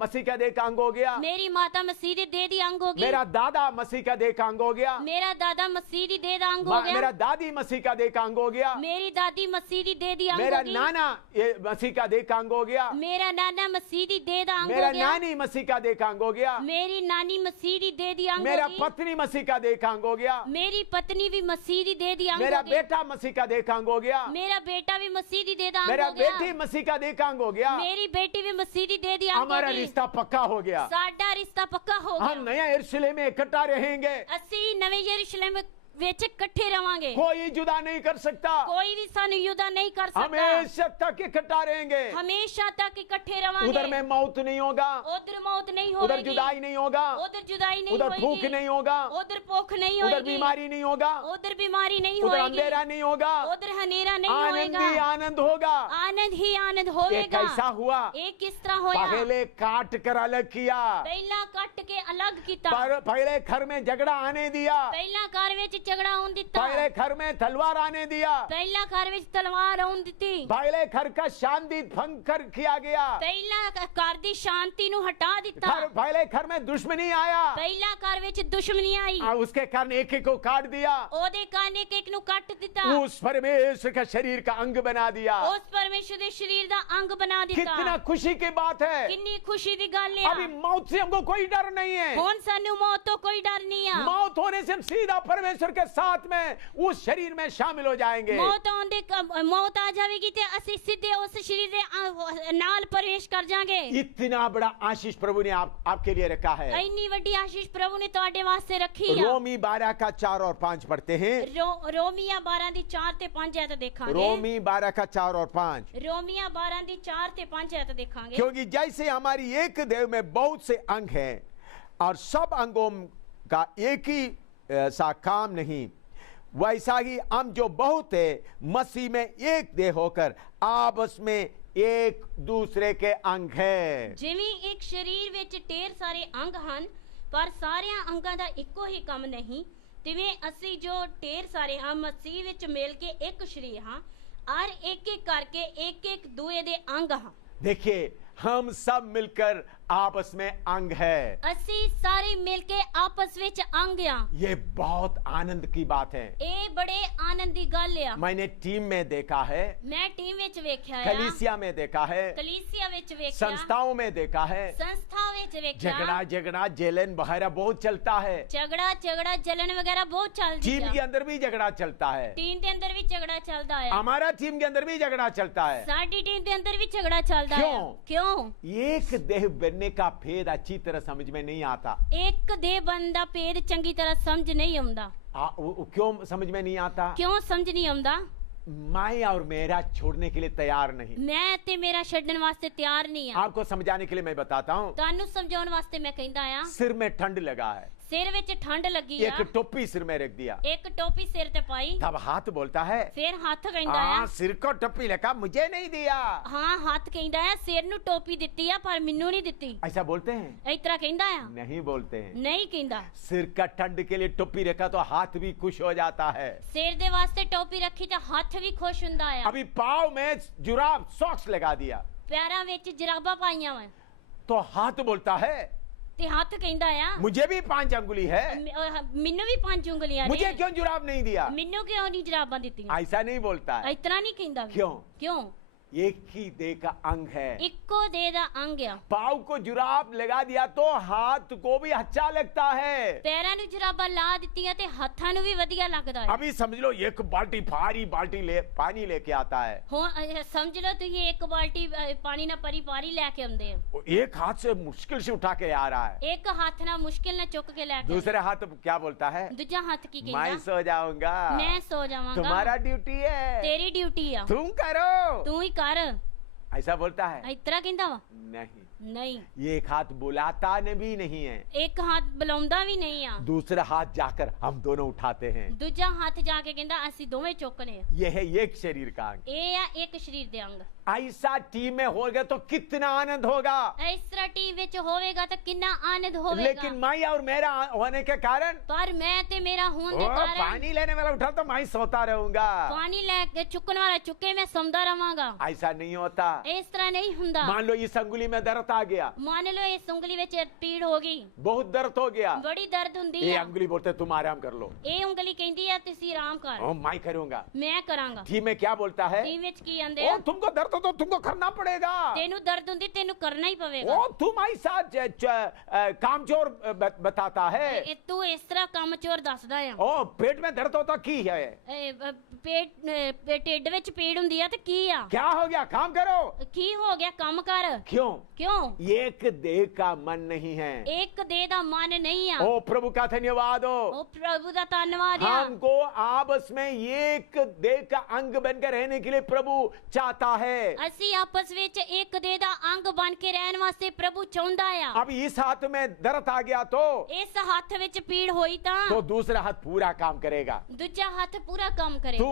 मसीह का देह का अंग हो गया। ਮੇਰੀ ਮਾਤਾ ਮਸੀਹ ਦੀ ਦੇਹ ਦੀ ਅੰਗ ਹੋ ਗਈ। मेरा दादा मसीह का देह का अंग हो गया। ਮੇਰਾ ਦਾਦਾ ਮਸੀਹ ਦੀ ਦੇਹ ਦਾ ਅੰਗ ਹੋ ਗਿਆ। मेरा दादी मसीह का देह का अंग हो गया। ਮੇਰੀ ਦਾਦੀ ਮਸੀਹ ਦੀ ਦੇਹ ਦੀ ਅੰਗ मेरा ਹੋ गई। नाना ये मसीह का देह का अंग हो गया। ਮੇਰਾ ਨਾਨਾ ਮਸੀਹ ਦੀ ਦੇਹ ਦਾ ਅੰਗ मेरा ਹੋ ਗਿਆ। नानी मसीह का देह का अंग हो गया। ਮੇਰੀ ਨਾਨੀ ਮਸੀਹ ਦੀ ਦੇਹ ਦੀ ਅੰਗ मेरा ਹੋ ਗਈ। पत्नी मसीह का देह का अंग हो गया। ਮੇਰੀ ਪਤਨੀ ਵੀ ਮਸੀਹ ਦੀ ਦੇਹ ਦੀ ਅੰਗ मेरा ਹੋ ਗਈ। बेटा मसीह का देह का अंग हो गया। ਮੇਰਾ ਬੇਟਾ ਵੀ ਮਸੀਹ ਦੀ ਦੇਹ ਦਾ ਅੰਗ मेरा ਹੋ ਗਿਆ। बेटी मसीह का देह का अंग हो गया। ਮੇਰੀ ਬੇਟੀ ਵੀ ਮਸੀਹ ਦੀ ਦੇਹ ਦੀ ਅੰਗ ਹੋ हमारा ਗਈ। रिश्ता पक्का हो गया। ਸਾਡਾ ਰਿਸ਼ਤਾ ਪੱਕਾ ਹੋ हम ਗਿਆ। नया यरूशलेम में इकट्ठा रहेंगे। ਅਸੀਂ ਨਵੇਂ ਯਰੂਸ਼ਲਮ ਵਿੱਚ ਇਕੱਠੇ ਰਵਾਂਗੇ। कोई जुदा नहीं कर सकता। ਕੋਈ ਵੀ ਸਾਨੂੰ ਯੁਦਾ ਨਹੀਂ ਕਰ ਸਕਦਾ। हमेशा तक इकट्ठा रहेंगे। ਹਮੇਸ਼ਾ ਤੱਕ ਇਕੱਠੇ उधर ਰਵਾਂਗੇ। में मौत नहीं होगा। ਉਧਰ ਮੌਤ ਨਹੀਂ उधर ਹੋਵੇਗੀ। जुदाई नहीं होगा। ਉਧਰ जुदाई नहीं उधर भूख होगी। नहीं होगा। उधर भूख नहीं उधर होगी। बीमारी नहीं होगा। उधर बीमारी नहीं उधर होगी। अंधेरा नहीं होगा। उधर हनेरा नहीं आनंद होएगा। ही आनंद होगा। आनंद ही आनंद ये होवेगा। कैसा हुआ? ये किस तरह होया? पहले काट कर अलग किया। ਪਹਿਲਾ ਕੱਟ ਕੇ ਅਲੱਗ ਕੀਤਾ। पहले घर में झगड़ा आने दिया। ਪਹਿਲਾ ਘਰ ਵਿੱਚ ਝਗੜਾ ਆਉਣ ਦਿੱਤਾ। पहले घर में तलवार आने दिया। ਪਹਿਲਾ ਘਰ ਵਿੱਚ ਤਲਵਾਰ ਆਉਣ ਦਿੱਤੀ। पहले घर का शांति भंग कर किया गया। ਪਹਿਲਾ ਘਰ ਦੀ ਸ਼ਾਂਤੀ ਨੂੰ ਹਟਾ ਦਿੱਤਾ। पहले घर में दुश्मनी आया। ਪਹਿਲਾ ਘਰ ਵਿੱਚ ਦੁਸ਼ਮਣੀ ਆਈ। और उसके कारण एक एक को काट दिया। ਉਹਦੇ ਕਾਰਨ ਇੱਕ ਇੱਕ ਨੂੰ ਕੱਟ ਦਿੱਤਾ। उस परमेश्वर का शरीर का अंग बना दिया। ਉਸ ਪਰਮੇਸ਼ਰ ਦੇ ਸਰੀਰ ਦਾ ਅੰਗ ਬਣਾ ਦਿੱਤਾ। कितना खुशी की बात है। ਕਿੰਨੀ ਖੁਸ਼ੀ ਦੀ ਗੱਲ अभी ਹੈ। मौत से हमको कोई डर नहीं है। ਹੁਣ ਸਾਨੂੰ ਮੌਤ ਤੋਂ ਕੋਈ ਡਰ ਨਹੀਂ ਆ। मौत होने से हम सीधा परमेश्वर के साथ में उस शरीर में शामिल हो जाएंगे। ਮੌਤ ਆ ਜਾਵੇਗੀ ਤੇ ਅਸੀਂ ਸਿੱਧੇ ਉਸ ਸਰੀਰ ਦੇ ਨਾਲ ਪ੍ਰਵੇਸ਼ ਕਰ ਜਾਾਂਗੇ। इतना बड़ा आशीष प्रभु ने आपके लिए रखा है। ਇੰਨੀ ਵੱਡੀ ਆਸ਼ੀਸ਼ ਪ੍ਰਭੂ ਨੇ ਤੁਹਾਡੇ ਵਾਸਤੇ ਰੱਖੀ ਆ। रोमी 12 का 4 और 5 पढ़ते हैं। ਰੋਮੀਆਂ 12 ਦੀ 4 ਤੇ 5 ਐਤ ਦੇਖਾਂਗੇ। रोमी 12 का 4 और 5। ਰੋਮੀਆਂ 12 ਦੀ 4 ਤੇ 5 ਐਤ ਦੇਖਾਂਗੇ। क्योंकि जैसे हमारी एक देह में बहुत से अंग हैं और सब अंगों का एक ही सा काम नहीं, वैसा ही हम जो बहुत है मसीह में एक देह होकर आपस में एक दूसरे के अंग है। ਜਿਵੇਂ ਇੱਕ ਸਰੀਰ ਵਿੱਚ ਢੇਰ ਸਾਰੇ ਅੰਗ ਹਨ ਪਰ ਸਾਰਿਆਂ ਅੰਗਾਂ ਦਾ ਇੱਕੋ ਹੀ ਕੰਮ ਨਹੀਂ, ਤਿਵੇਂ ਅਸੀਂ ਜੋ ਢੇਰ ਸਾਰੇ ਹਾਂ ਮਸੀਹ ਵਿੱਚ ਮਿਲ ਕੇ ਇੱਕ ਸਰੀਰ ਹਾਂ ਔਰ ਇੱਕ ਇੱਕ ਕਰਕੇ ਇੱਕ ਇੱਕ ਦੂਏ ਦੇ ਅੰਗ ਹਾਂ। देखिए हम सब मिलकर आपस में अंग है। ਅਸੀਂ ਸਾਰੇ ਮਿਲ ਕੇ ਆਪਸ ਵਿੱਚ ਅੰਗ ਆ। ये बहुत आनंद की बात है। ਇਹ ਬੜੇ ਆਨੰਦ ਦੀ ਗੱਲ ਆ। मैंने टीम में देखा है, ਮੈਂ ਟੀਮ ਵਿੱਚ ਵੇਖਿਆ ਆ, कलीसिया में देखा है, ਕਲੀਸਿया ਵਿੱਚ ਵੇਖਿਆ, संस्थाओं में देखा है। ਸੰਸਥਾ ਵਿੱਚ ਵੇਖਿਆ। झगड़ा जलन वगैरह बहुत चलता है। ਝਗੜਾ ਜਲਨ ਵਗੈਰਾ ਬਹੁਤ ਚੱਲਦੀ टीम ਆ। के अंदर भी झगड़ा चलता है। ਟੀਮ ਦੇ ਅੰਦਰ ਵੀ ਝਗੜਾ ਚੱਲਦਾ ਆ। हमारा टीम के अंदर भी झगड़ा चलता है। ਸਾਡੀ ਟੀਮ ਦੇ ਅੰਦਰ ਵੀ ਝਗੜਾ ਚੱਲਦਾ ਆ। ਕਿਉਂ? एक देह बनने का भेद अच्छी तरह समझ में नहीं आता। ਇੱਕ ਦੇਹ ਬਣਨ ਦਾ ਭੇਦ ਚੰਗੀ ਤਰ੍ਹਾਂ ਸਮਝ ਨਹੀਂ ਆਉਂਦਾ। क्यों समझ में नहीं आता? ਕਿਉਂ ਸਮਝ ਨਹੀਂ ਆਉਂਦਾ? मैं और मेरा छोड़ने के लिए तैयार नहीं। ਮੈਂ ਤੇ ਮੇਰਾ ਛੱਡਣ ਵਾਸਤੇ ਤਿਆਰ ਨਹੀਂ ਆ। आपको समझाने के लिए मैं बताता हूँ। ਤੁਹਾਨੂੰ ਸਮਝਾਉਣ ਵਾਸਤੇ ਮੈਂ ਕਹਿੰਦਾ ਆ। सिर में ठंड लगा है, ਸਿਰ ਵਿੱਚ ਠੰਡ ਲੱਗੀ ਆ। एक टोपी सिर में रख दिया, ਇੱਕ ਟੋਪੀ ਸਿਰ ਤੇ ਪਾਈ। तब हाथ बोलता है ਫਿਰ ਹੱਥ ਕਹਿੰਦਾ ਆ। हाँ सिर को टोपी लगा, मुझे नहीं दिया। ਹਾਂ ਹੱਥ ਕਹਿੰਦਾ ਆ ਸਿਰ ਨੂੰ ਟੋਪੀ ਦਿੱਤੀ ਆ ਪਰ ਮੈਨੂੰ ਨਹੀਂ ਦਿੱਤੀ। ऐसा बोलते हैं? ਇਸ ਤਰ੍ਹਾਂ ਕਹਿੰਦਾ ਆ? नहीं बोलते हैं। ਨਹੀਂ ਕਹਿੰਦਾ। सिर का ठंड के लिए टोपी रखा तो हाथ भी खुश हो जाता है। ਸਿਰ ਦੇ ਵਾਸਤੇ ਟੋਪੀ ਰੱਖੀ ਤੇ ਹੱਥ ਵੀ ਖੁਸ਼ ਹੁੰਦਾ ਆ। अभी पाँव में जुराब सॉक्स लगा दिया ਪੈਰਾਂ ਵਿੱਚ ਜਰਾਬਾਂ ਪਾਈਆਂ ਵਾ तो हाथ बोलता है ਤੇ ਹੱਥ ਕਹਿੰਦਾ ਆ मुझे भी 5 अंगुली है, ਮੈਨੂੰ ਵੀ 5 ਉਂਗਲੀਆਂ मुझे ਨੇ, क्यों जुराब नहीं दिया? ਮੈਨੂੰ ਕਿਉਂ ਨਹੀਂ ਜਰਾਬਾਂ ਦਿੱਤੀਆਂ? ऐसा नहीं बोलता है। ਇਸ ਤਰ੍ਹਾਂ ਨਹੀਂ ਕਹਿੰਦਾ। ਕਿਉਂ? एक ही देह का अंग है। ਇੱਕੋ ਦੇਹ ਦਾ ਅੰਗ ਆ। पाँव को जुराब लगा दिया तो हाथ को भी अच्छा लगता है। ਪੈਰਾਂ ਨੂੰ ਜਰਾਬਾਂ ਲਾ ਦਿੱਤੀਆਂ ਤੇ ਹੱਥਾਂ ਨੂੰ ਵੀ ਵਧੀਆ ਲੱਗਦਾ ਹੈ। अभी समझ लो एक बाल्टी भारी बाल्टी ले पानी लेके आता है, ਹੁਣ ਸਮਝ ਲਓ ਤੁਸੀਂ ਇੱਕ ਬਾਲਟੀ ਪਾਣੀ ਨਾਲ ਭਰੀ ਲੈ ਕੇ ਆਉਂਦੇ ਹੋ। वो एक हाथ से मुश्किल से उठा के आ रहा है, ਇੱਕ ਹੱਥ ਨਾਲ ਮੁਸ਼ਕਿਲ ਨਾਲ ਚੁੱਕ ਕੇ ਲੈ ਕੇ दूसरे हाथ क्या बोलता है? ਦੂਜਾ ਹੱਥ ਕੀ मैं ਕਹਿੰਦਾ? सो जाऊंगा, ਮੈਂ ਸੋ ਜਾਵਾਂਗਾ। तुम्हारा ड्यूटी है, ਤੇਰੀ ਡਿਊਟੀ ਆ, तुम करो। ਤੂੰ ਹੀ ਕਰ। ऐसा बोलता है? इतरा कहंदा वा नहीं, नहीं, ये एक हाथ बुलाता ने भी नहीं है, एक हाथ बुलाਉਂਦਾ ਵੀ ਨਹੀਂ ਆ, दूसरा हाथ जाकर हम दोनों उठाते हैं। ਦੂਜਾ ਹੱਥ ਜਾ ਕੇ ਕਹਿੰਦਾ ਅਸੀਂ ਦੋਵੇਂ ਚੁੱਕਨੇ ਆ। ये है एक शरीर का अंग। ਇਹ ਆ ਇੱਕ ਸਰੀਰ ਦੇ ਅੰਗ। ऐसा टीम में होगा तो कितना आनंद होगा। ਇਸ ਤਰ੍ਹਾਂ ਟੀਮ ਵਿੱਚ ਹੋਵੇਗਾ ਤਾਂ ਕਿੰਨਾ ਆਨੰਦ ਹੋਵੇਗਾ। लेकिन मैं और मेरा होने के कारण ਪਰ ਮੈਂ ਤੇ ਮੇਰਾ ਹੋਣ ਦੇ ओ, ਕਾਰਨ पानी लेने वाला उठा तो मैं सोता रहूंगा। ਪਾਣੀ ਲੈ ਕੇ ਚੁੱਕਣ ਵਾਲਾ ਚੁੱਕੇ ਮੈਂ ਸੌਂਦਾ ਰਵਾਂਗਾ। ऐसा नहीं होता। ਇਸ ਤਰ੍ਹਾਂ ਨਹੀਂ ਹੁੰਦਾ। मान लो इस अंगुली में दर्द आ गया, ਮੰਨ ਲਓ ਇਸ ਉਂਗਲੀ ਵਿੱਚ ਪੀੜ ਹੋ ਗਈ, बहुत दर्द हो गया, ਬੜੀ ਦਰਦ ਹੁੰਦੀ ये ਆ। अंगुली बोलते तुम आराम कर लो। ਇਹ ਉਂਗਲੀ ਕਹਿੰਦੀ ਆ ਤੁਸੀਂ ਆਰਾਮ ਕਰ, ओ, मैं करूंगा। ਮੈਂ ਕਰਾਂਗਾ। टी में क्या बोलता है? ਟੀਮ ਵਿੱਚ ਕੀ ਆਂਦੇ ओ, ਆ? तुमको दर्द हो तो तुमको करना पड़ेगा। ਤੈਨੂੰ ਦਰਦ ਹੁੰਦੀ ਤੈਨੂੰ ਕਰਨਾ ਹੀ ਪਵੇਗਾ। ओ, तुम ऐसा कामचोर बताता है। ਇਹ ਤੂੰ ਇਸ ਤਰ੍ਹਾਂ ਕੰਮ ਚੋਰ ਦੱਸਦਾ ਆ। ओ, पेट में दर्द होता की है? ਢਿੱਡ ਵਿੱਚ ਪੀੜ ਹੁੰਦੀ ਆ ਤੇ ਕੀ ਆ? क्या हो गया? काम करो। ਕੀ ਹੋ ਗਿਆ? ਕੰਮ ਕਰ। क्यों? ਕਿਉਂ? एक देह का मन नहीं है। ਇੱਕ ਦੇਹ ਦਾ ਮਨ ਨਹੀਂ ਆ। ओ प्रभु का धन्यवाद हो। ਉਹ ਪ੍ਰਭੂ ਦਾ ਧੰਨਵਾਦ ਆ। हमको आपस में एक देह का अंग बनकर रहने के लिए प्रभु चाहता है। ਅਸੀਂ ਆਪਸ ਵਿੱਚ ਇੱਕ ਦੇਹ ਦਾ ਅੰਗ ਬਣ ਕੇ ਰਹਿਣ ਵਾਸਤੇ ਪ੍ਰਭੂ ਚਾਹੁੰਦਾ ਆ। अब इस हाथ में दर्द आ गया तो ਇਸ ਹੱਥ ਵਿੱਚ ਪੀੜ ਹੋਈ ਤਾਂ दूसरा हाथ पूरा काम करेगा। ਦੂਜਾ ਹੱਥ ਪੂਰਾ ਕੰਮ ਕਰੇਗਾ।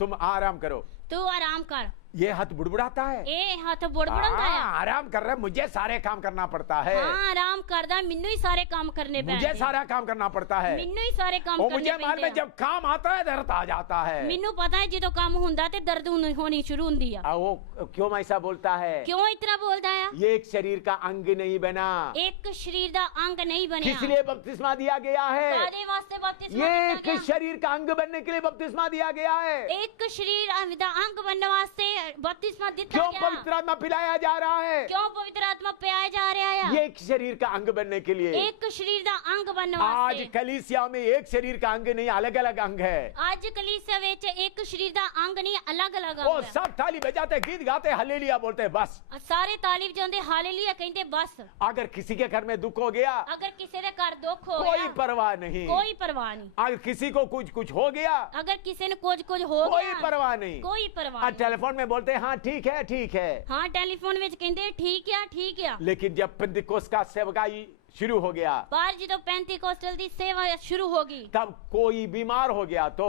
तुम आराम करो। ਤੂੰ ਆਰਾਮ ਕਰ। ये हाथ बुड़बुड़ाता है। ਇਹ ਹੱਥ ਬੁੜਬੁੜਾਉਂਦਾ ਆ। आराम कर रहे, मुझे सारे काम करना पड़ता है। ਹਾਂ ਆਰਾਮ ਕਰਦਾ, ਮੈਨੂੰ ਹੀ ਸਾਰੇ ਕੰਮ ਕਰਨੇ मुझे ਪੈਂਦੇ। सारा काम करना पड़ता है। ਮੈਨੂੰ ਹੀ ਸਾਰੇ ਕੰਮ और ਕਰਨੇ मुझे मालूम है ਪੈਂਦੇ ਆ। जब काम आता है दर्द आ जाता है। ਮੈਨੂੰ ਪਤਾ ਹੈ ਜਦੋਂ ਕੰਮ ਹੁੰਦਾ ਤੇ ਦਰਦ ਹੋਣੀ ਸ਼ੁਰੂ ਹੁੰਦੀ ਆ। वो क्यों ऐसा बोलता है? ਕਿਉਂ ਇਤਨਾ ਬੋਲਦਾ ਆ? ये एक शरीर का अंग नहीं बना, ਇੱਕ ਸਰੀਰ ਦਾ ਅੰਗ ਨਹੀਂ ਬਣਿਆ। किस लिए बपतिस्मा दिया गया है? ਕਾਹਦੇ ਵਾਸਤੇ ਬਪਤਿਸਮਾ ये ਦਿੱਤਾ एक ਗਿਆ? शरीर का अंग बनने के लिए बपतिस्मा दिया गया है। ਇੱਕ ਸਰੀਰ ਦਾ ਅੰਗ ਬਣਨ ਵਾਸਤੇ ਬਪਤਿਸਮਾ ਦਿੱਤਾ क्यों ਗਿਆ। पवित्र आत्मा पिलाया जा रहा है? ਕਿਉਂ ਪਵਿੱਤਰ ਆਤਮਾ ਪਿਆਇਆ ਜਾ ਰਿਹਾ ਆ? ये एक शरीर का अंग बनने के लिए। ਇੱਕ ਸਰੀਰ ਦਾ ਅੰਗ ਬਣਨ आज ਵਾਸਤੇ। कलीसिया में एक शरीर का अंग नहीं, अलग अलग अंग है। ਅੱਜ ਕਲੀਸਿਆ ਵਿੱਚ ਇੱਕ ਸਰੀਰ ਦਾ ਅੰਗ ਨਹੀਂ, ਅਲੱਗ-ਅਲੱਗ वो ਅੰਗ ਹੈ। सब थाली बजाते, गीत गाते, हल्लेलुया बोलते, बस। ਸਾਰੇ ਤਾਲੀ ਵਜਾਉਂਦੇ, ਹਾਲੇਲੂਇਆ ਕਹਿੰਦੇ ਬਸ। अगर किसी के घर में दुख हो गया, ਅਗਰ ਕਿਸੇ ਦੇ ਘਰ ਦੁੱਖ ਹੋ कोई ਗਿਆ परवाह नहीं। ਕੋਈ ਪਰਵਾਹ ਨਹੀਂ। अगर किसी को कुछ हो गया, ਅਗਰ ਕਿਸੇ ਨੂੰ ਕੁਝ ਹੋ कोई ਗਿਆ परवाह नहीं। ਕੋਈ ਪਰਵਾਹ और ਨਹੀਂ। टेलीफोन में बोलते हैं हाँ ठीक है, ठीक है। ਹਾਂ ਟੈਲੀਫੋਨ ਵਿੱਚ ਕਹਿੰਦੇ ਠੀਕ ਆ ਠੀਕ ਆ। लेकिन जब पेंतिकोस्त का सेवकाई शुरू हो गया, ਪਰ ਜਦੋਂ ਪੈਂਤੀਕੋਸਟਲ ਦੀ ਸੇਵਾ ਸ਼ੁਰੂ ਹੋ ਗਈ, तब कोई बीमार हो गया तो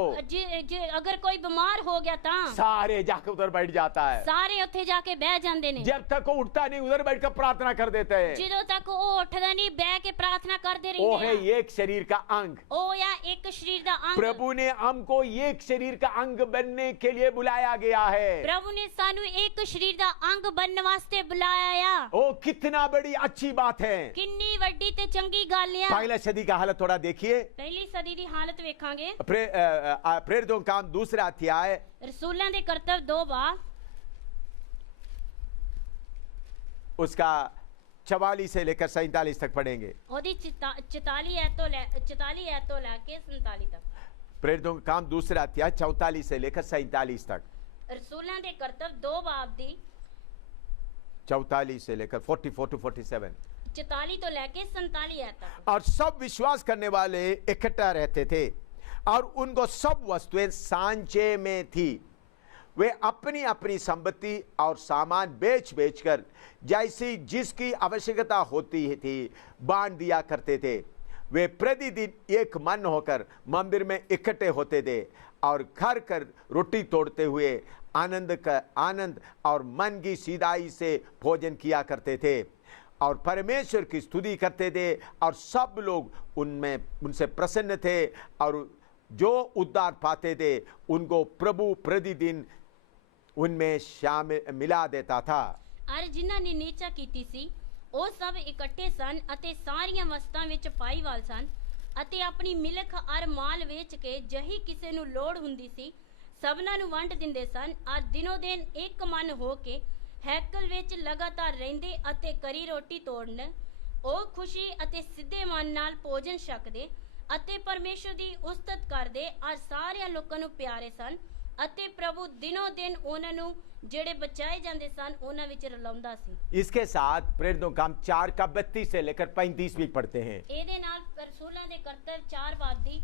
ਅਗਰ ਕੋਈ ਬਿਮਾਰ ਹੋ ਗਿਆ ਤਾਂ सारे जाकर उधर बैठ जाता है। ਸਾਰੇ ਉੱਥੇ ਜਾ ਕੇ ਬਹਿ ਜਾਂਦੇ ਨੇ। जब तक वो उठता नहीं, उधर बैठकर प्रार्थना कर देते हैं। ਜਦੋਂ ਤੱਕ ਉਹ ਉੱਠਦਾ नहीं ਬਹਿ ਕੇ ਪ੍ਰਾਰਥਨਾ ਕਰਦੇ वो है ਰਹਿੰਦੇ ਆ। एक शरीर का अंग। ਉਹ ਆ ਇੱਕ ਸਰੀਰ ਦਾ ਅੰਗ। प्रभु ने हमको एक शरीर का अंग बनने के लिए बुलाया गया है। ਪ੍ਰਭੂ ਨੇ ਸਾਨੂੰ ਇੱਕ ਸਰੀਰ ਦਾ ਅੰਗ ਬਣਨ ਵਾਸਤੇ ਬੁਲਾਇਆ ਆ। ओ कितना बड़ी अच्छी बात है। ਕਿੰਨੀ ਵੱਡੀ ਤੇ ਚੰਗੀ ਗੱਲ ਆ। पहला सदी का हालत थोड़ा देखिए। ਪਹਿਲੀ ਸਦੀ ਦੀ ਹਾਲਤ ਵੇਖਾਂਗੇ। प्रेरितों का काम दूसरा अध्याय, ਰਸੂਲਾਂ ਦੇ ਕਰਤੱਵ 2 ਬਾਬ उसका 44 से लेकर 47 तक पढ़ेंगे। ਉਹਦੀ 44 ਐਤ ਤੋਂ ਲੈ ਕੇ 47 ਤੱਕ। प्रेरितों का काम दूसरा अध्याय 44 से लेकर 47 तक। ਰਸੂਲਾਂ ਦੇ ਕਰਤੱਵ 2 ਬਾਬ ਦੀ 44 से लेकर 44 to 47। 44 ਤੋਂ ਲੈ ਕੇ 47 ਐਤ ਤੱਕ। और सब विश्वास करने वाले इकट्ठा रहते थे और उनको सब वस्तुएं सांचे में थी। वे अपनी अपनी संपत्ति और सामान बेच बेचकर जैसी जिसकी आवश्यकता होती थी बांट दिया करते थे। वे प्रतिदिन एक मन होकर मंदिर में इकट्ठे होते थे और घर कर रोटी तोड़ते हुए आनंद और मन की सीधाई से भोजन किया करते थे और परमेश्वर की स्तुति करते थे। और सब लोग उनसे प्रसन्न थे और जो उद्धार पाते थे उनको प्रभु प्रतिदिन उनमें शामिल मिला देता था। ਅਰ ਜਿਨ੍ਹਾਂ ਨੇ ਨੀਚਾ ਕੀਤੀ ਸੀ ਉਹ ਸਭ ਇਕੱਠੇ ਸਨ ਅਤੇ ਸਾਰੀਆਂ ਵਸਤਾਂ ਵਿੱਚ ਪਾਈਵਾਲ ਸਨ ਅਤੇ ਆਪਣੀ ਮਿਲਕ ਅਰ ਮਾਲ ਵੇਚ ਕੇ ਜਹੀ ਕਿਸੇ ਨੂੰ ਲੋੜ ਹੁੰਦੀ ਸੀ ਸਭਨਾਂ ਨੂੰ ਵੰਡ ਦਿੰਦੇ ਸਨ। ਅਰ ਦਿਨੋ ਦਿਨ ਇੱਕ ਮਨ ਹੋ ਕੇ ਹੈਕਲ ਵਿੱਚ ਲਗਾਤਾਰ ਰਹਿੰਦੇ ਅਤੇ ਕਰੀ ਰੋਟੀ ਤੋੜਨ। ਉਹ ਖੁਸ਼ੀ ਅਤੇ ਸਿੱਧੇ ਮਨ ਨਾਲ ਭੋਜਨ ਛਕਦੇ ਅਤੇ ਪਰਮੇਸ਼ਰ ਦੀ ਉਸਤਤ ਕਰਦੇ ਅਰ ਸਾਰਿਆਂ ਲੋਕਾਂ ਨੂੰ ਪਿਆਰੇ ਸਨ ਅਤੇ ਪ੍ਰਭੂ ਦਿਨੋ ਦਿਨ ਉਹਨਾਂ ਨੂੰ ਜਿਹੜੇ ਬਚਾਏ ਜਾਂਦੇ ਸਨ ਉਹਨਾਂ ਵਿੱਚ ਰਲਾਉਂਦਾ ਸੀ। इसके साथ प्रेरितों का काम 4 का 32 से लेकर 35 भी पढ़ते हैं। ਇਹਦੇ ਨਾਲ ਰਸੂਲਾਂ ਦੇ ਕਰਤੱਵ 4 ਬਾਬ ਦੀ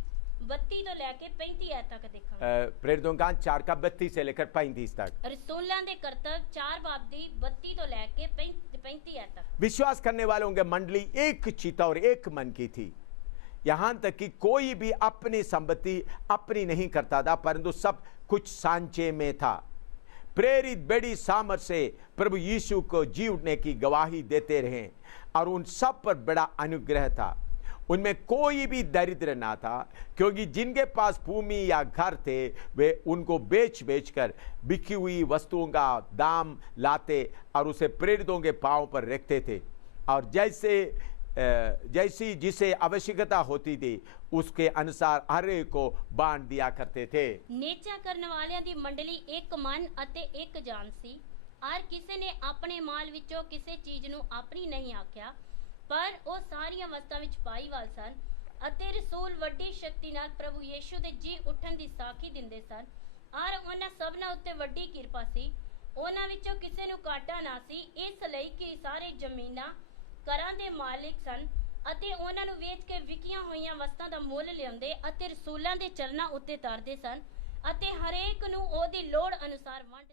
32 ਤੋਂ ਲੈ ਕੇ 35 ਐਤ ਤੱਕ ਦੇਖਾਂਗੇ। प्रेरितों का 4 का 32 से लेकर 35 तक। रसूलां दे करतब 4 बाब दी 32 ਤੋਂ ਲੈ ਕੇ 35 ਐਤ तक। विश्वास करने वालों की मंडली एक चित्त और एक मन की थी। यहां तक कि कोई भी अपनी संपत्ति अपनी नहीं करता था, परंतु सब कुछ सांचे में था। प्रेरित बड़ी सामर्थ से प्रभु यीशु को जी उठने की गवाही देते रहे और उन सब पर बड़ा अनुग्रह था। उनमें कोई भी दरिद्र ना था, क्योंकि जिनके पास भूमि या घर थे वे उनको बेच बेच कर बिकी हुई वस्तुओं का दाम लाते और उसे प्रेरितों के पांव पर रखते थे, और जैसी जिसे आवश्यकता होती थी उसके अनुसार हर एक को बांट दिया करते थे। नेचा करने वालियां दी मंडली एक मन अते एक जान सी, और किसी ने अपने माल विचों किसी चीज ਨੂੰ ਆਪਣੀ ਨਹੀਂ ਆਖਿਆ, ਪਰ ਉਹ ਸਾਰੀਆਂ ਵਸਤਾਂ ਵਿੱਚ ਪਾਈਵਾਲ ਸਨ ਅਤੇ ਰਸੂਲ ਵੱਡੀ ਸ਼ਕਤੀ ਨਾਲ ਪ੍ਰਭੂ ਯੀਸ਼ੂ ਦੇ ਜੀ ਉੱਠਣ ਦੀ ਸਾਖੀ ਦਿੰਦੇ ਸਨ, ਔਰ ਉਹਨਾਂ ਸਭਨਾਂ ਉੱਤੇ ਵੱਡੀ ਕਿਰਪਾ ਸੀ। ਉਹਨਾਂ ਵਿੱਚੋਂ ਕਿਸੇ ਨੂੰ ਘਾਟਾ ਨਾ ਸੀ, ਇਸ ਲਈ ਕਿ ਸਾਰੇ ਜ਼ਮੀਨਾਂ ਘਰਾਂ ਦੇ ਮਾਲਿਕ ਸਨ ਅਤੇ ਉਹਨਾਂ ਨੂੰ ਵੇਚ ਕੇ ਵਿਕੀਆਂ ਹੋਈਆਂ ਵਸਤਾਂ ਦਾ ਮੁੱਲ ਲਿਆਉਂਦੇ ਅਤੇ ਰਸੂਲਾਂ ਦੇ ਚਰਨਾਂ ਉੱਤੇ ਤਰਦੇ ਸਨ ਅਤੇ ਹਰੇਕ ਨੂੰ ਉਹਦੀ ਲੋੜ ਅਨੁਸਾਰ ਵੰਡ